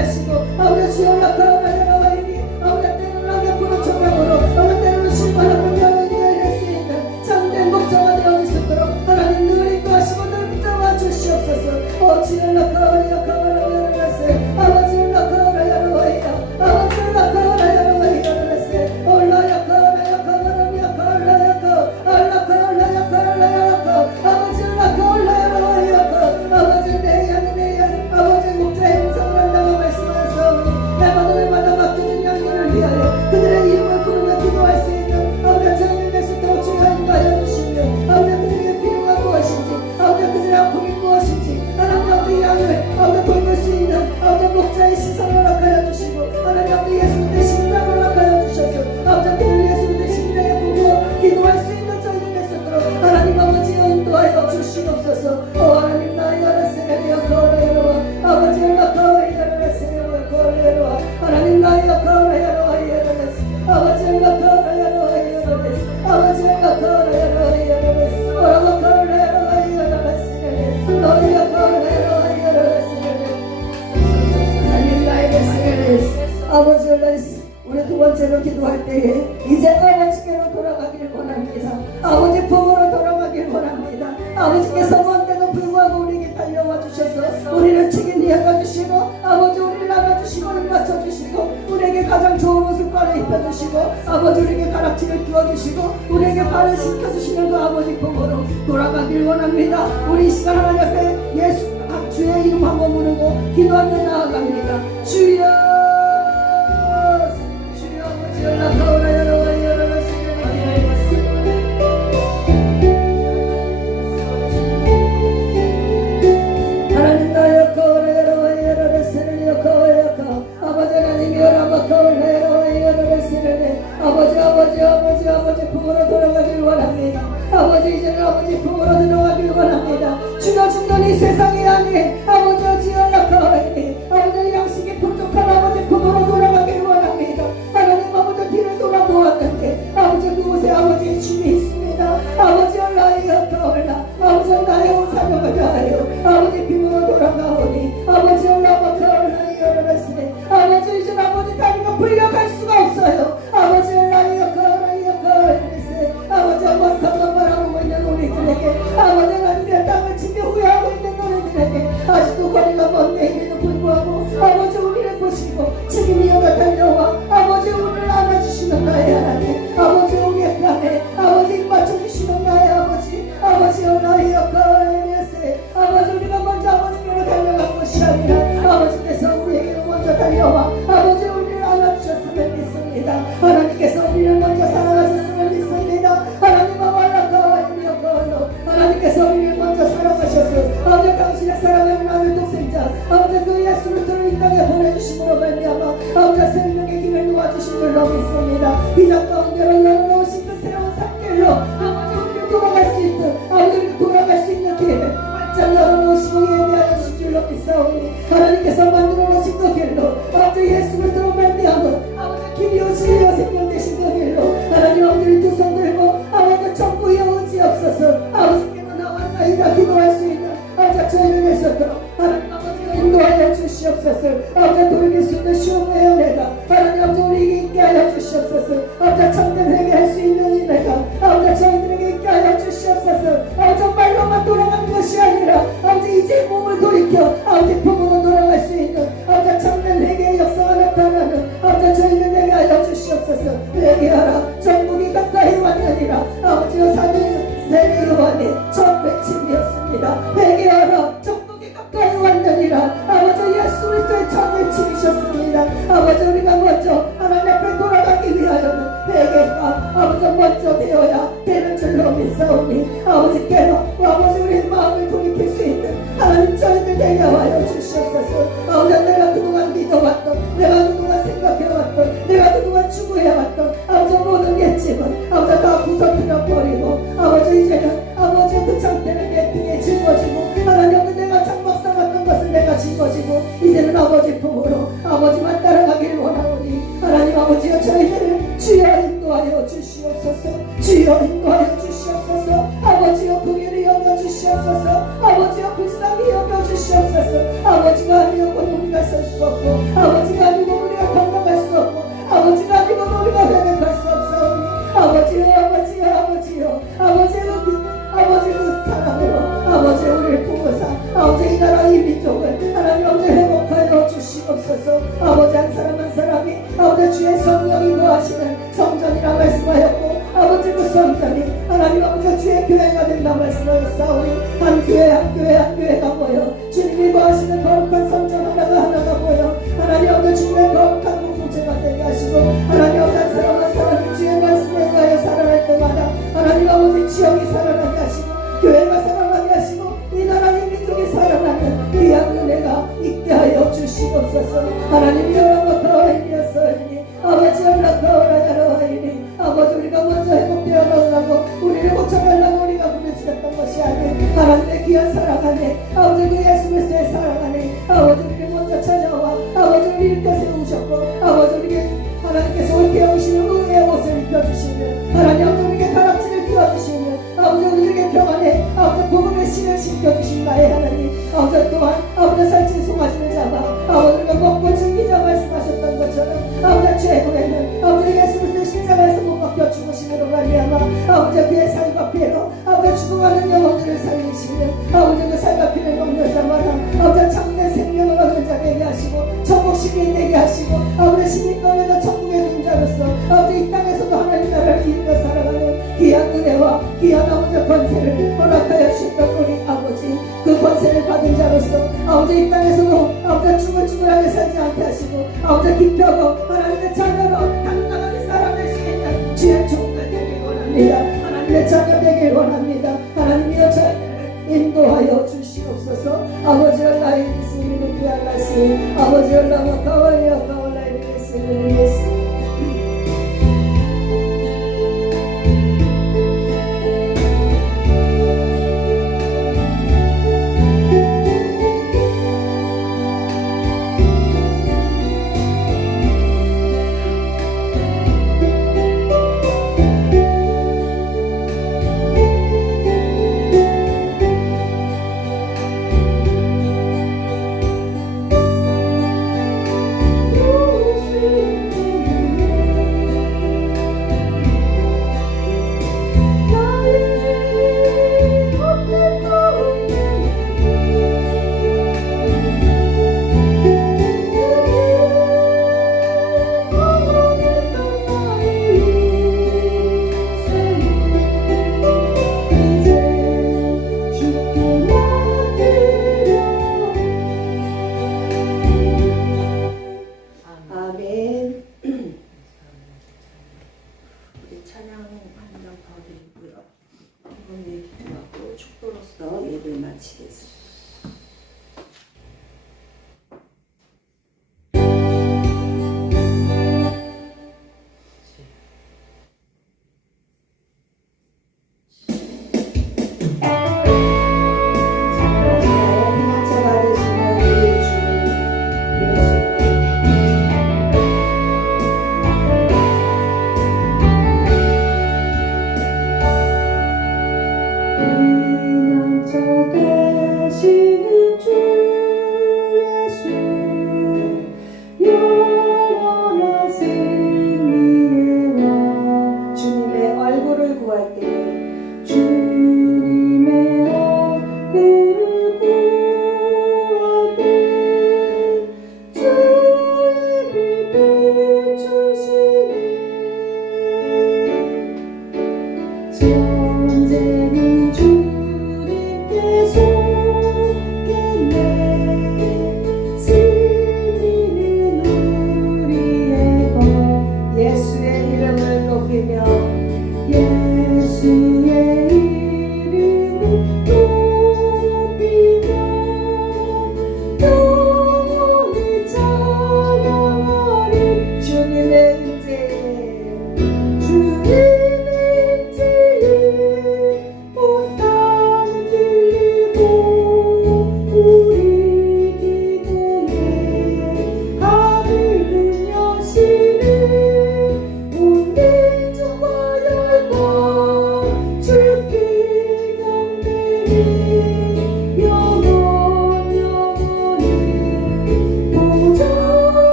하시고 아버지 주여 나가라야라와이니 아버지 때로는 남녀부로 초장으로 아버지 때로는 신발하고 여인이 이럴 수 있는 참된 목자가 되어줄 수 있도록 하나님 늘 인도하시고 늘 붙잡아 주시옵소서. 주여 나가라야라와이니 아버지 나가라야라와이야 아버지 나가라야라와이야 올라야 가라야 가라야 가라야 가 알라가라야 가라야 가 아버지 나가라야라와이야 아버지 내 아버지 목자의 음성을 한다고 말씀하셨사오니 날마다 맡겨진 양들을 위하여 그들의 이름을 부르며 기도할 수 있는 아버지 저희를 낼 수 있도록 주여 인도하여 주시며 아버지 그들에게 필요가 무엇인지 아버지 그들의 아픔이 무엇인지 하나님 아버지 양을 아버지 돌볼 수 있는 아버지 목자의 시선을 허락하여 주시고 하나님 아버지 예수님의 심장을 허락하여 주셔서 아버지 그들 예수님의 심장에 보고 기도할 수 있는 저희를 낼 수 있도록 하나님 아버지 인도하여 주시옵소서. 하나님 나의 아라세리여 거래로와 아버지 나가라야라세리여 거래로와 하나님 나의 가라야라야라스 아버지 나가라야라야라스 아버지 나가라야라야라스 오라가 가라야라야라스 너희 가라야라야라스 하나님 나의 레스레스 아버지 레스 우리 두 번째로 기도할 때에 이제 아버지께로 돌아가길 원합니다. 아버지 품으로 돌아가길 원합니다. 아버지께서 먼데도 불구하고 우리에게 달려와 주셔서 우리를 책임져 가주시고 아버지 우리를 나눠주시고 우리를 맞춰주시고 우리에게 가장 좋은 옷을 꺼내입혀주시고 아버지 우리에게 가락지를 끼워주시고 우리에게 발을 씻겨주시는 그 아버지 품으로 돌아가길 원합니다. 우리 이 시간 하나님 앞에 예수 주의 이름 한번 부르고 기도하며 나아갑니다. 주여 하나님 나여 거래로와이여라세르리여 거야카 아버지 하나님 여라마 거래로와이여라세르리 아버지 품으로 돌아가길 원합니다. 아버지 이제는 아버지 품으로 들어가길 원합니다. 주가 죽는 이 세상이 아닌 아버지 지어라카와이니 아버지 양식이 부족한 아버지 품으로 돌아가길 원합니다. 하나님 아버지 뒤를 돌아보았는데 아버지 그곳에 아버지의 춤이 있습니다. 아버지 올라이여 가올라 아버지 나의 온 사명을 다하여 아버지 빈으로 돌아가오니 아버지 올라와 가올라이여 라스네 아버지 이제 아버지 다리가 불려갈 수가 없어요. 아버지 올라이여 가올라이여 가올리세 아버지 한번 삼만 바라보고 있는 우리들에게 아버지 하나님의 땅을 치며 후회하고 있는 우리들에게 아직도 거리가 먼 내일에도 불구하고 아버지 우리를 보시고 책임이여가 달려와 아버지 우리를 안아주시는 나의 하나님 아버지 우리의 편에 아버지 맞춰주시는 나의 아버지 나의 가을에세 아버지 우리가 먼저 아버지께로 달려간 것이 아니라 아버지께서 우리에게로 먼저 달려와 아버지 우리를 안아주셨음을 믿습니다. 하나님께서 우리를 먼저 사랑하셨음을 믿습니다. 하나님 아발라가와이며 걸로 하나님께서 우리를 먼저 사랑하셔서 아버지 당신의 사랑하는 아들 동생자 아버지 그 예수를 들어 이 땅에 보내주심으로 말미암아 아버지 생명의 길을 도와주신 줄로 믿습니다. 비전 가운데로 열어놓으신 그 새로운 산길로 아버지 우리를 돌아갈 수 있는 아버지 우리를 돌아갈 수 있는 길을 활짝 열어놓으시고 예비하여 주신 줄로 믿사오니 하나님께서 만들어 놓으신 그 길로 아버지 예수를 들어 말미암아 아버지 길이요 진리요 생명 되신 그 길로 하나님 아버지를 두 손 들고 아버지 전부에 의지 없어서 아버지께로 나왔나이다 기도할 수 있는 아버지 저희를 내셨도록 하나님 아버지가 인도하여 주시옵소서. 아버지 돌릴 수 있는 시험의 은혜가 하나님 아버지 우리에게 있게 하여 주시옵소서. 아버지 참된 회개할 수 있는 은혜가 아버지 저희들에게 있게 하여 주시옵소서. 아버지 말로만 돌아가는 것이 아니라 아버지 이제 몸을 돌이켜 아버지 품으로 돌아갈 수 있는 아버지 참된 회개의 역사가 나타나는 아버지 저희를 내게 하여 주시옵소서. 회개하라 정국이 가까이 왔느니라 아버지여 세례 요한의 첫 외침이었습니다. 회개하라 정국이 가까이 왔느니라 아버지 예수 그리스도의 첫 외침이셨습니다. 아버지 우리가 먼저 하나님 앞에 돌아가기 위하여는 회개가 아버지 먼저 되어야 되는 줄로 믿사오니 아버지께로 아버지 우리의 마음을 돌이킬 수 있는 하나님 저희들 되게 하여 주시옵소서. 아버지 내가 그동안 믿어왔던 내가 그동안 생각해왔던 내가 그동안 추구해왔던 아버지 모든 예침은 아버지 다 부서뜨려 버리고 아버지 이제는 아버지 그 상태를 내 등에 짊어지고 하나님 내가 장막 삼았던 것을 내가 짊어지고 이제는 아버지 품으로 아버지만 따라가기를 원하오니 하나님 아버지여 저희들을 주여 인도하여 주시옵소서. 주여 인도하여 주시옵소서. 아버지여 긍휼히 여겨 주시옵소서. 아버지여 불쌍히 여겨 주시옵소서. 아버지가 아니오고 우리가 설 수 없고 하나님 아버지 주의 교회가 된다 말씀하셨사오니 한 교회 한 교회 한 교회가 모여 주님이 거하시는 거룩한 성전 하나가 모여 하나님 아버지 주님의 거룩한 공동체가 되게 하시고 하나님 아버지 한 사람 한 사람이 주의 말씀에 의하여 살아날 때마다 하나님 아버지 지역이 살아나게 하시고 교회가 살아나게 하시고 이 나라의 민족이 살아나는 귀한 은혜가 있게 하여 주시옵소서. 하나님 여러분 더하이니었으니 아버지 연락하오라 야로하이니 아버지 우리가 먼저 회복되어 나오라고 우리를 고쳐달라고 우리가 부르짖었던 것이 아닌 하나님의 귀한 사랑 안에 아버지 그 예수 그리스도의 사랑 안에 아버지 우리를 먼저 찾아와 아버지 우리를 일으켜 세우셨고 아버지 우리에게 하나님께서 옳게 여기시는 의의 옷을 입혀주시며 하나님 아버지 우리에게 다락질을 끼워주시며 아버지 우리에게 평안에 아버지 복음의 신을 신겨주신 나의 하나님 아버지 또한 아버지 살찐 송아지를 잡아 아버지 우리가 먹고 즐기자 말씀하셨던 것처럼 아버지 최후에는 아버지 예수 그리스도의 십자가에서 못 박혀 죽으심으로 말미암아 아버지 그의 살과 피로 아버지 죽어가는 영혼들을 살리시며 아버지 그 살과 피를 먹는 자마다 아버지 참된 생명을 얻는 자 되게 하시고 천국 시민이 되게 하시고 아버지 시민 가운데 천국의 동자로서 아버지 이 땅에서도 하나님 나라를 이루며 살아가는 귀한 은혜와 귀한 아버지 권세를 허락하여 주셨던 우리 아버지 그 권세를 받은 자로서 아버지 이 땅에서도 아버지 쭈글쭈글하게 살지 않게 하시고 아버지 기표고 하나님의 자녀로 당당하게 살아낼 수 있는 주의 종들 되길 원합니다. 하나님의 자녀 되길 원합니다. 하나님이여 저희를 인도하여 주시옵소서. 아버지 연락이 있으면 귀한 말씀 아버지 연락은 가와이여 가와라이 있으면 예수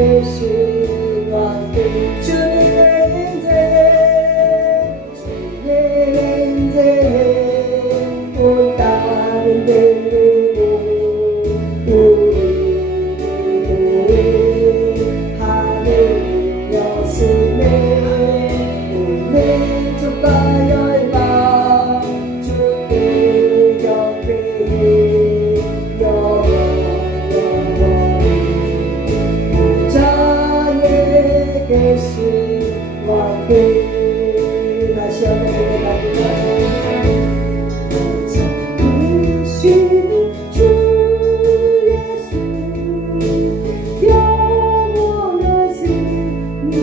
계신 왕께 주님의 인재에 온 땅을 들리고 우리 기도에 하늘 여슴에 오늘 주가 열방 주께 경배해 영원히 자에 계신 왕께 다시 한번 고백합니다. 주 예수 영원한 승리의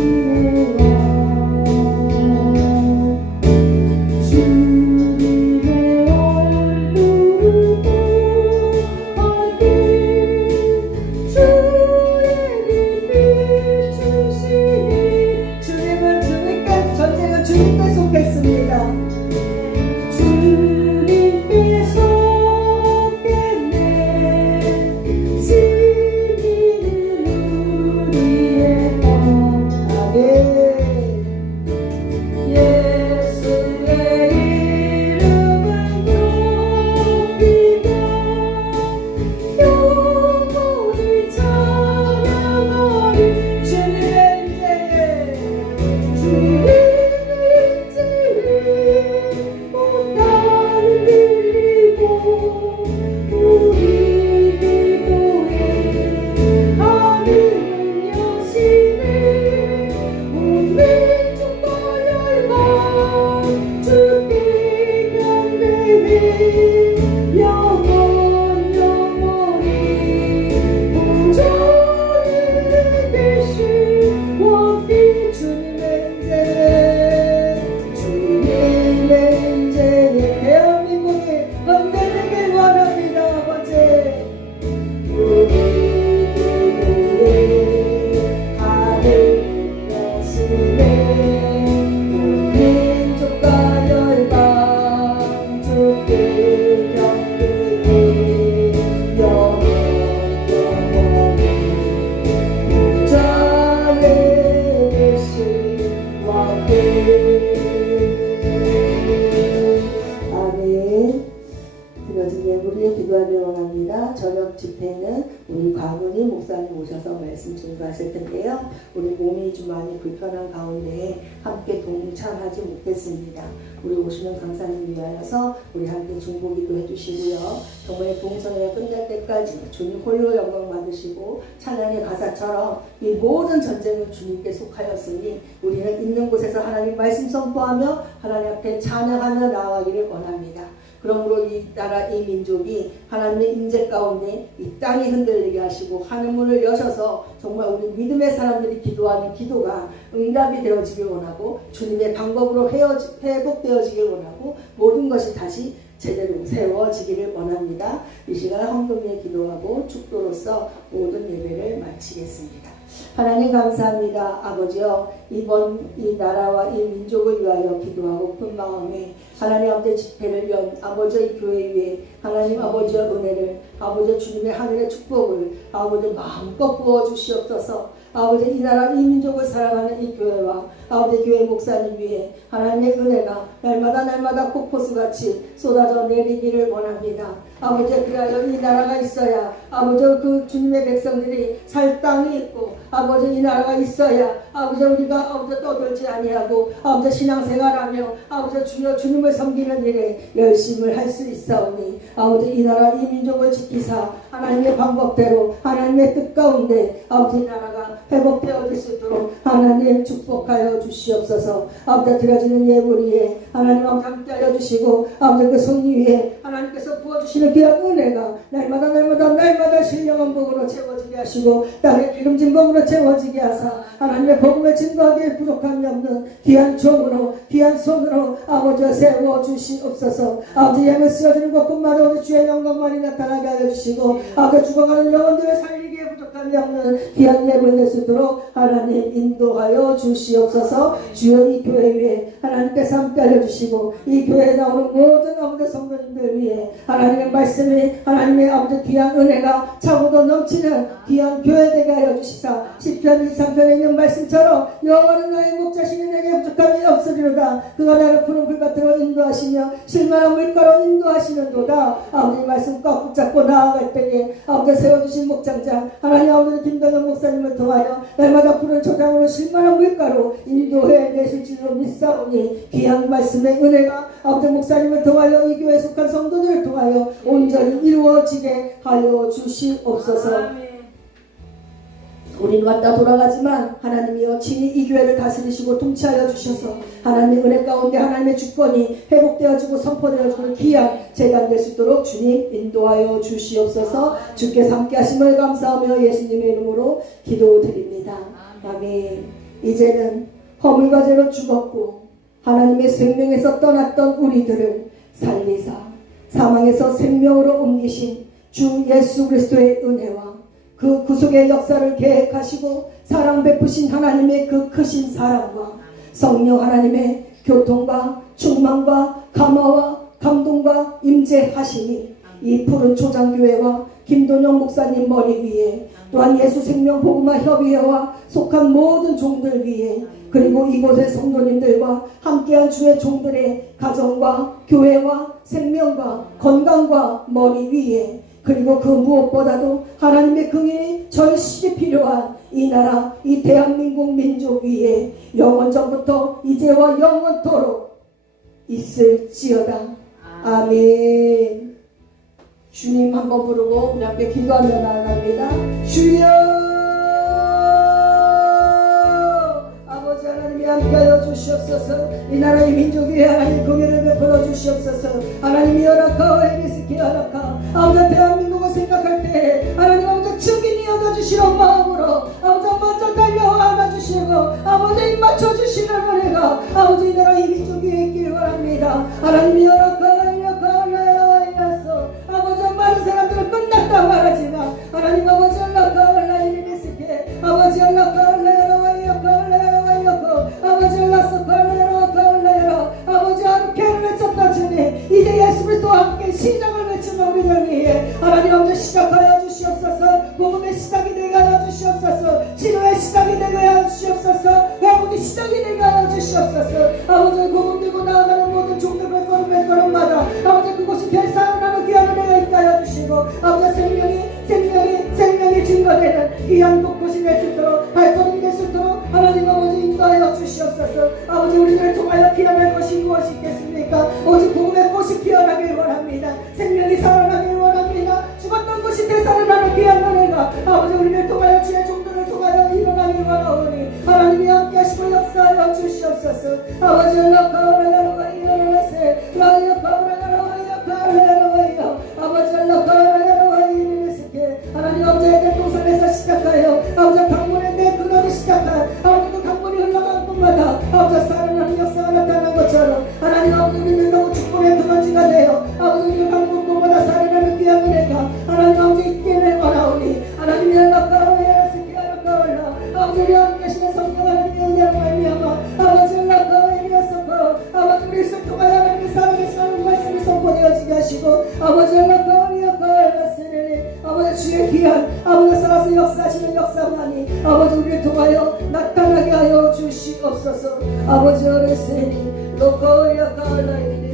왕 주님의 얼굴을 보았기 주의 빛 비추시니 주님은 주님께 전쟁은 주님께 속했습니다. 주님께 속했네 승리는 우리의 것 아멘. 예수의 이름은 높이며 영원히 찬양하리 주님의 인재에 온 땅을 들리고 우리 기도에 하늘을 여시네 오늘 주가 열방 주께 경배해 영원히 보좌에 계신 왕께 주님의 인재에 대한민국이 건강하길 원합니다. 아버지 우리 기도에 하늘 여시네 오늘 주가 열방 주께 경배해 영원히 보좌에 계신 왕께 아멘. 드려진 예물을 기도하길 원합니다. 저녁 집회는 우리 광훈이 목사님 오셔서 말씀 증거하실 텐데요. 우리 몸이 좀 많이 불편한 가운데 함께 동참하지 못했습니다. 우리 오시는 강사님 위하여서 우리 함께 중보기도 해주시고요. 정말 동성회가 끝날 때까지 주님 홀로 영광 받으시고 찬양의 가사처럼 이 모든 전쟁은 주님께 속하였으니 우리는 있는 곳에서 하나님 말씀 선포하며 하나님 앞에 찬양하며 나아가기를 원합니다. 그러므로 이 나라 이 민족이 하나님의 인재 가운데 이 땅이 흔들리게 하시고 하늘문을 여셔서 정말 우리 믿음의 사람들이 기도하는 기도가 응답이 되어지길 원하고 주님의 방법으로 회복되어지길 원하고 모든 것이 다시 제대로 세워지기를 원합니다. 이 시간 헌금에 기도하고 축도로서 모든 예배를 마치겠습니다. 하나님 감사합니다. 아버지여 이번 이 나라와 이 민족을 위하여 기도하고픈 마음에 하나님 아버지 집회를 연 아버지의 교회 위에 하나님 아버지의 은혜를 아버지 주님의 하늘의 축복을 아버지 마음껏 부어주시옵소서. 아버지 이 나라 이 민족을 사랑하는 이 교회와 아버지 교회 목사님 위에 하나님의 은혜가 날마다 폭포수같이 쏟아져 내리기를 원합니다. 아버지 그리하여 이 나라가 있어야 아버지 그 주님의 백성들이 살 땅이 있고 아버지 이 나라가 있어야 아버지 우리가 아버지 떠돌지 아니하고 아버지 신앙생활하며 아버지 주님을 섬기는 일에 열심을 할 수 있사오니 아버지 이 나라 이 민족을 지키사 하나님의 방법대로 하나님의 뜻 가운데 아버지 이 나라가 회복되어질 수 있도록 하나님 축복하여 주시옵소서. 아버지 드려지는 예물 위에 하나님 함께하여 주시고 아버지 그 손 위에 하나님께서 부어주시는 귀한 은혜가 날마다 신령한 복으로 채워지게 하시고 땅의 기름진 복으로 채워지게 하사 하나님의 복음을 증거하기에 부족함이 없는 귀한 종으로 귀한 손으로 아버지와 세워주시옵소서. 아버지 예물 쓰여지는 곳곳마다 아버지 주의 영광만이 나타나게 하여 주시고 아버지 죽어가는 영혼들을 살리기에 부족함이 없는 귀한 예물 낼 수 있도록 하나님 인도하여 주시옵소서. 주여 이 교회 위에 하나님께서 함께 하여주시고 이 교회에 나오는 모든 아버지 성도님들 위해 하나님의 말씀이 하나님의 아버지 귀한 은혜가 차고도 넘치는 귀한 교회 되게 하여 주시사 10편 시편 23편에 있는 말씀처럼 여호와는 나의 목자시니 내게 부족함이 없으리로다. 그가 나를 푸른 불밭으로 인도하시며 실만한 물가로 인도하시는도다. 아버지 말씀 꽉 붙잡고 나아갈 때에 아버지 세워주신 목장자 하나님 아버지 김동현 목사님을 통하여 날마다 푸른 초장으로 실만한 물가로 인도해 내실 줄로 믿사오니 귀한 말씀의 은혜가 아버지 목사님을 통하여 이 교회에 속한 성도들을 통하여 온전히 이루어지게 하여 주시옵소서. 아멘. 우리는 왔다 돌아가지만 하나님이여 친히 이 교회를 다스리시고 통치하여 주셔서 하나님의 은혜 가운데 하나님의 주권이 회복되어지고 선포되어지고 귀한 재단 될 수 있도록 주님 인도하여 주시옵소서. 주께서 함께 하심을 감사하며 예수님의 이름으로 기도드립니다. 아멘. 이제는 허물과 죄로 죽었고 하나님의 생명에서 떠났던 우리들을 살리사 사망에서 생명으로 옮기신 주 예수 그리스도의 은혜와 그 구속의 역사를 계획하시고 사랑 베푸신 하나님의 그 크신 사랑과 성령 하나님의 교통과 충만과 감화와 감동과 임재하시니 이 푸른 초장교회와 김돈영 목사님 머리 위에 또한 예수 생명 복음화 협의회와 속한 모든 종들 위에 그리고 이곳의 성도님들과 함께한 주의 종들의 가정과 교회와 생명과 건강과 머리 위에 그리고 그 무엇보다도 하나님의 긍휼이 절실히 필요한 이 나라 이 대한민국 민족 위에 영원전부터 이제와 영원토록 있을지어다. 아멘. 주님 한번 부르고 우리 함께 기도하며 나아갑니다. 주여 아버지 하나님이 함께하여 주시옵소서. 이 나라의 민족 위에 하나님 긍휼을 베풀어 주시옵소서. 하나님이 허락하오 에리스키 허락하 아버지 대한민국을 생각할 때 하나님 아버지 증인이 얻어주시는 마음으로 아버지 먼저 달려와 안아주시고 아버지 입 맞춰주시는 은혜가 아버지 이 나라 이 민족 위에 있길 바랍니다. 하나님이 허락하오 하나여서 아버지 많은 사람들은 끝났다 말하지만 하나님 아버지 허락하오 에리스키 아버지 허락하오 아버지 올라서 걸레로 아버지 하루케를 외쳤다 주님 이제 예수 그리스도와 함께 시작을 외치는 우리를 위해 하나님 아버지 시작하여 주시옵소서. 복음의 시작이 되게 하여 주시옵소서. 치료의 시작이 되게 하여 주시옵소서. 회복의 시작이 되게 하여 주시옵소서. 아버지 복음 들고 나아가는 모든 종들과 걸음마다 아버지 그곳이 결산하는 귀한 은혜가 있게 하여 주시고 아버지 생명이 증거되는 귀한 곳곳이 될 수 있도록 발걸음이 될 수 있도록 하나님 아버지 인도하여 주시옵소서. 아버지 우리를 통하여 피어날 것이 무엇이 있겠습니까? 오직 복음의 꽃이 피어나길 원합니다. 생명이 살아나길 원합니다. 죽었던 것이 되살아나는 귀한 은혜가 아버지 우리를 통하여 주의 종들을 통하여 일어나길 원하오니 하나님이 함께 하시고 역사하여 주시옵소서. 아버지 하나님 아버지 에덴 동산에서 시작하여 아버지 강물의 내 근원이 시작한 아버지 그 강물이 흘러간 곳마다 아버지 살아나는 역사가 나타난 것처럼 하나님 아버지 우리는 너무 축복의 근원지가 되어 아버지 우리 강물 곳마다 살아나는 귀한 은혜가 하나님 아버지 있기를 원하오니 하나님이 연락하오라 아버지 우리 함께 계시는 성령 하나님의 은혜로 말미암아 아버지 연락하오라 아버지 우리 있을 통하여 하나님의 살아계시는 말씀이 선포되어지게 하시고 아버지 연락하오라 아버지 주의 귀한 아버지 살아서 역사하시는 역사만이 아버지 우리를 통하여 나타나게 하여 주시옵소서. 아버지 어르신이 로코야 가라이